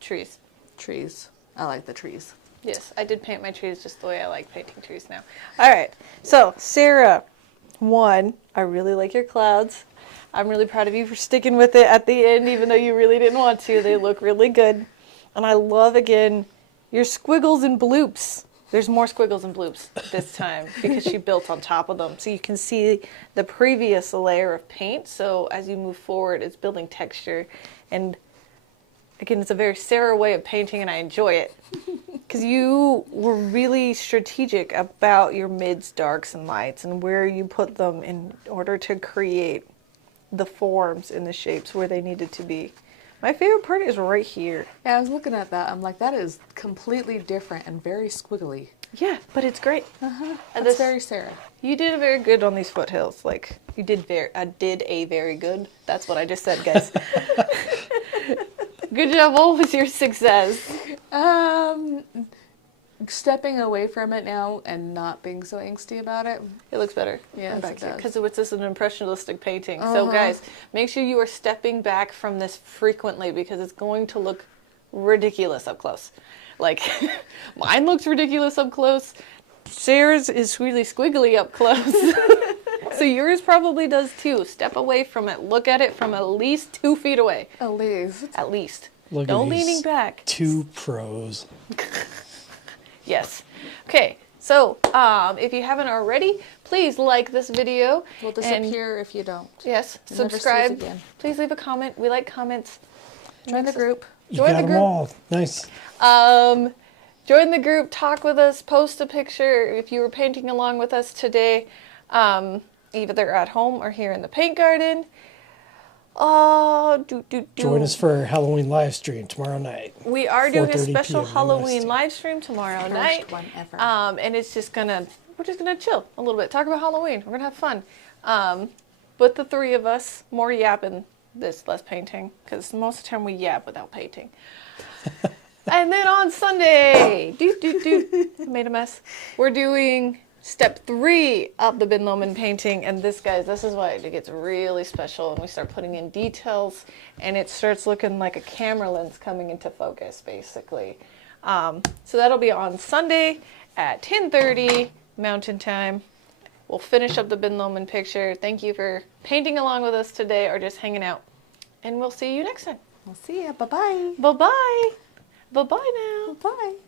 Trees. Trees. I like the trees. Yes, I did paint my trees just the way I like painting trees now. All right, so Sarah, 1, I really like your clouds. I'm really proud of you for sticking with it at the end, even though you really didn't want to. They look really good. And I love, again, your squiggles and bloops. There's more squiggles and bloops this time because she built on top of them. So you can see the previous layer of paint. So as you move forward, it's building texture. And again, it's a very Sarah way of painting, and I enjoy it. Because you were really strategic about your mids, darks, and lights and where you put them in order to create the forms and the shapes where they needed to be. My favorite part is right here. Yeah, I was looking at that. I'm like, that is completely different and very squiggly. Yeah, but it's great. That's very Sarah. You did a very good on these foothills. Like, you did a very good. That's what I just said, guys. Good job. What was your success? Stepping away from it now and not being so angsty about it. It looks better. Yes, it does. Because it's just an impressionistic painting. So guys, make sure you are stepping back from this frequently because it's going to look ridiculous up close. Like, mine looks ridiculous up close. Sarah's is really squiggly up close. So yours probably does too. Step away from it. Look at it from at least 2 feet away. At least. At least. Look No at these leaning back. 2 pros. Yes. Okay. So, if you haven't already, please like this video. We'll and- disappear if you don't. Yes. You'll never see us Subscribe. again. Please leave a comment. We like comments. Join the group. You Join got the them group. all. Nice. Join the group. Talk with us. Post a picture if you were painting along with us today, either at home or here in the paint garden. Join us for our Halloween live stream tomorrow night. We are doing a 4:30 special PM Halloween MST. live stream tomorrow First night. one ever. And it's just we're just gonna chill a little bit, talk about Halloween. We're gonna have fun. But the 3 of us, more yapping, less painting, because most of the time we yap without painting. And then on Sunday, made a mess. We're doing step 3 of the Ben Lomond painting, and this is why it gets really special, and we start putting in details, and it starts looking like a camera lens coming into focus, basically. So that'll be on Sunday at 10:30 Mountain Time. We'll finish up the Ben Lomond picture. Thank you for painting along with us today, or just hanging out, and we'll see you next time. We'll see ya. Bye-bye. Bye-bye. Bye-bye now. Bye-bye.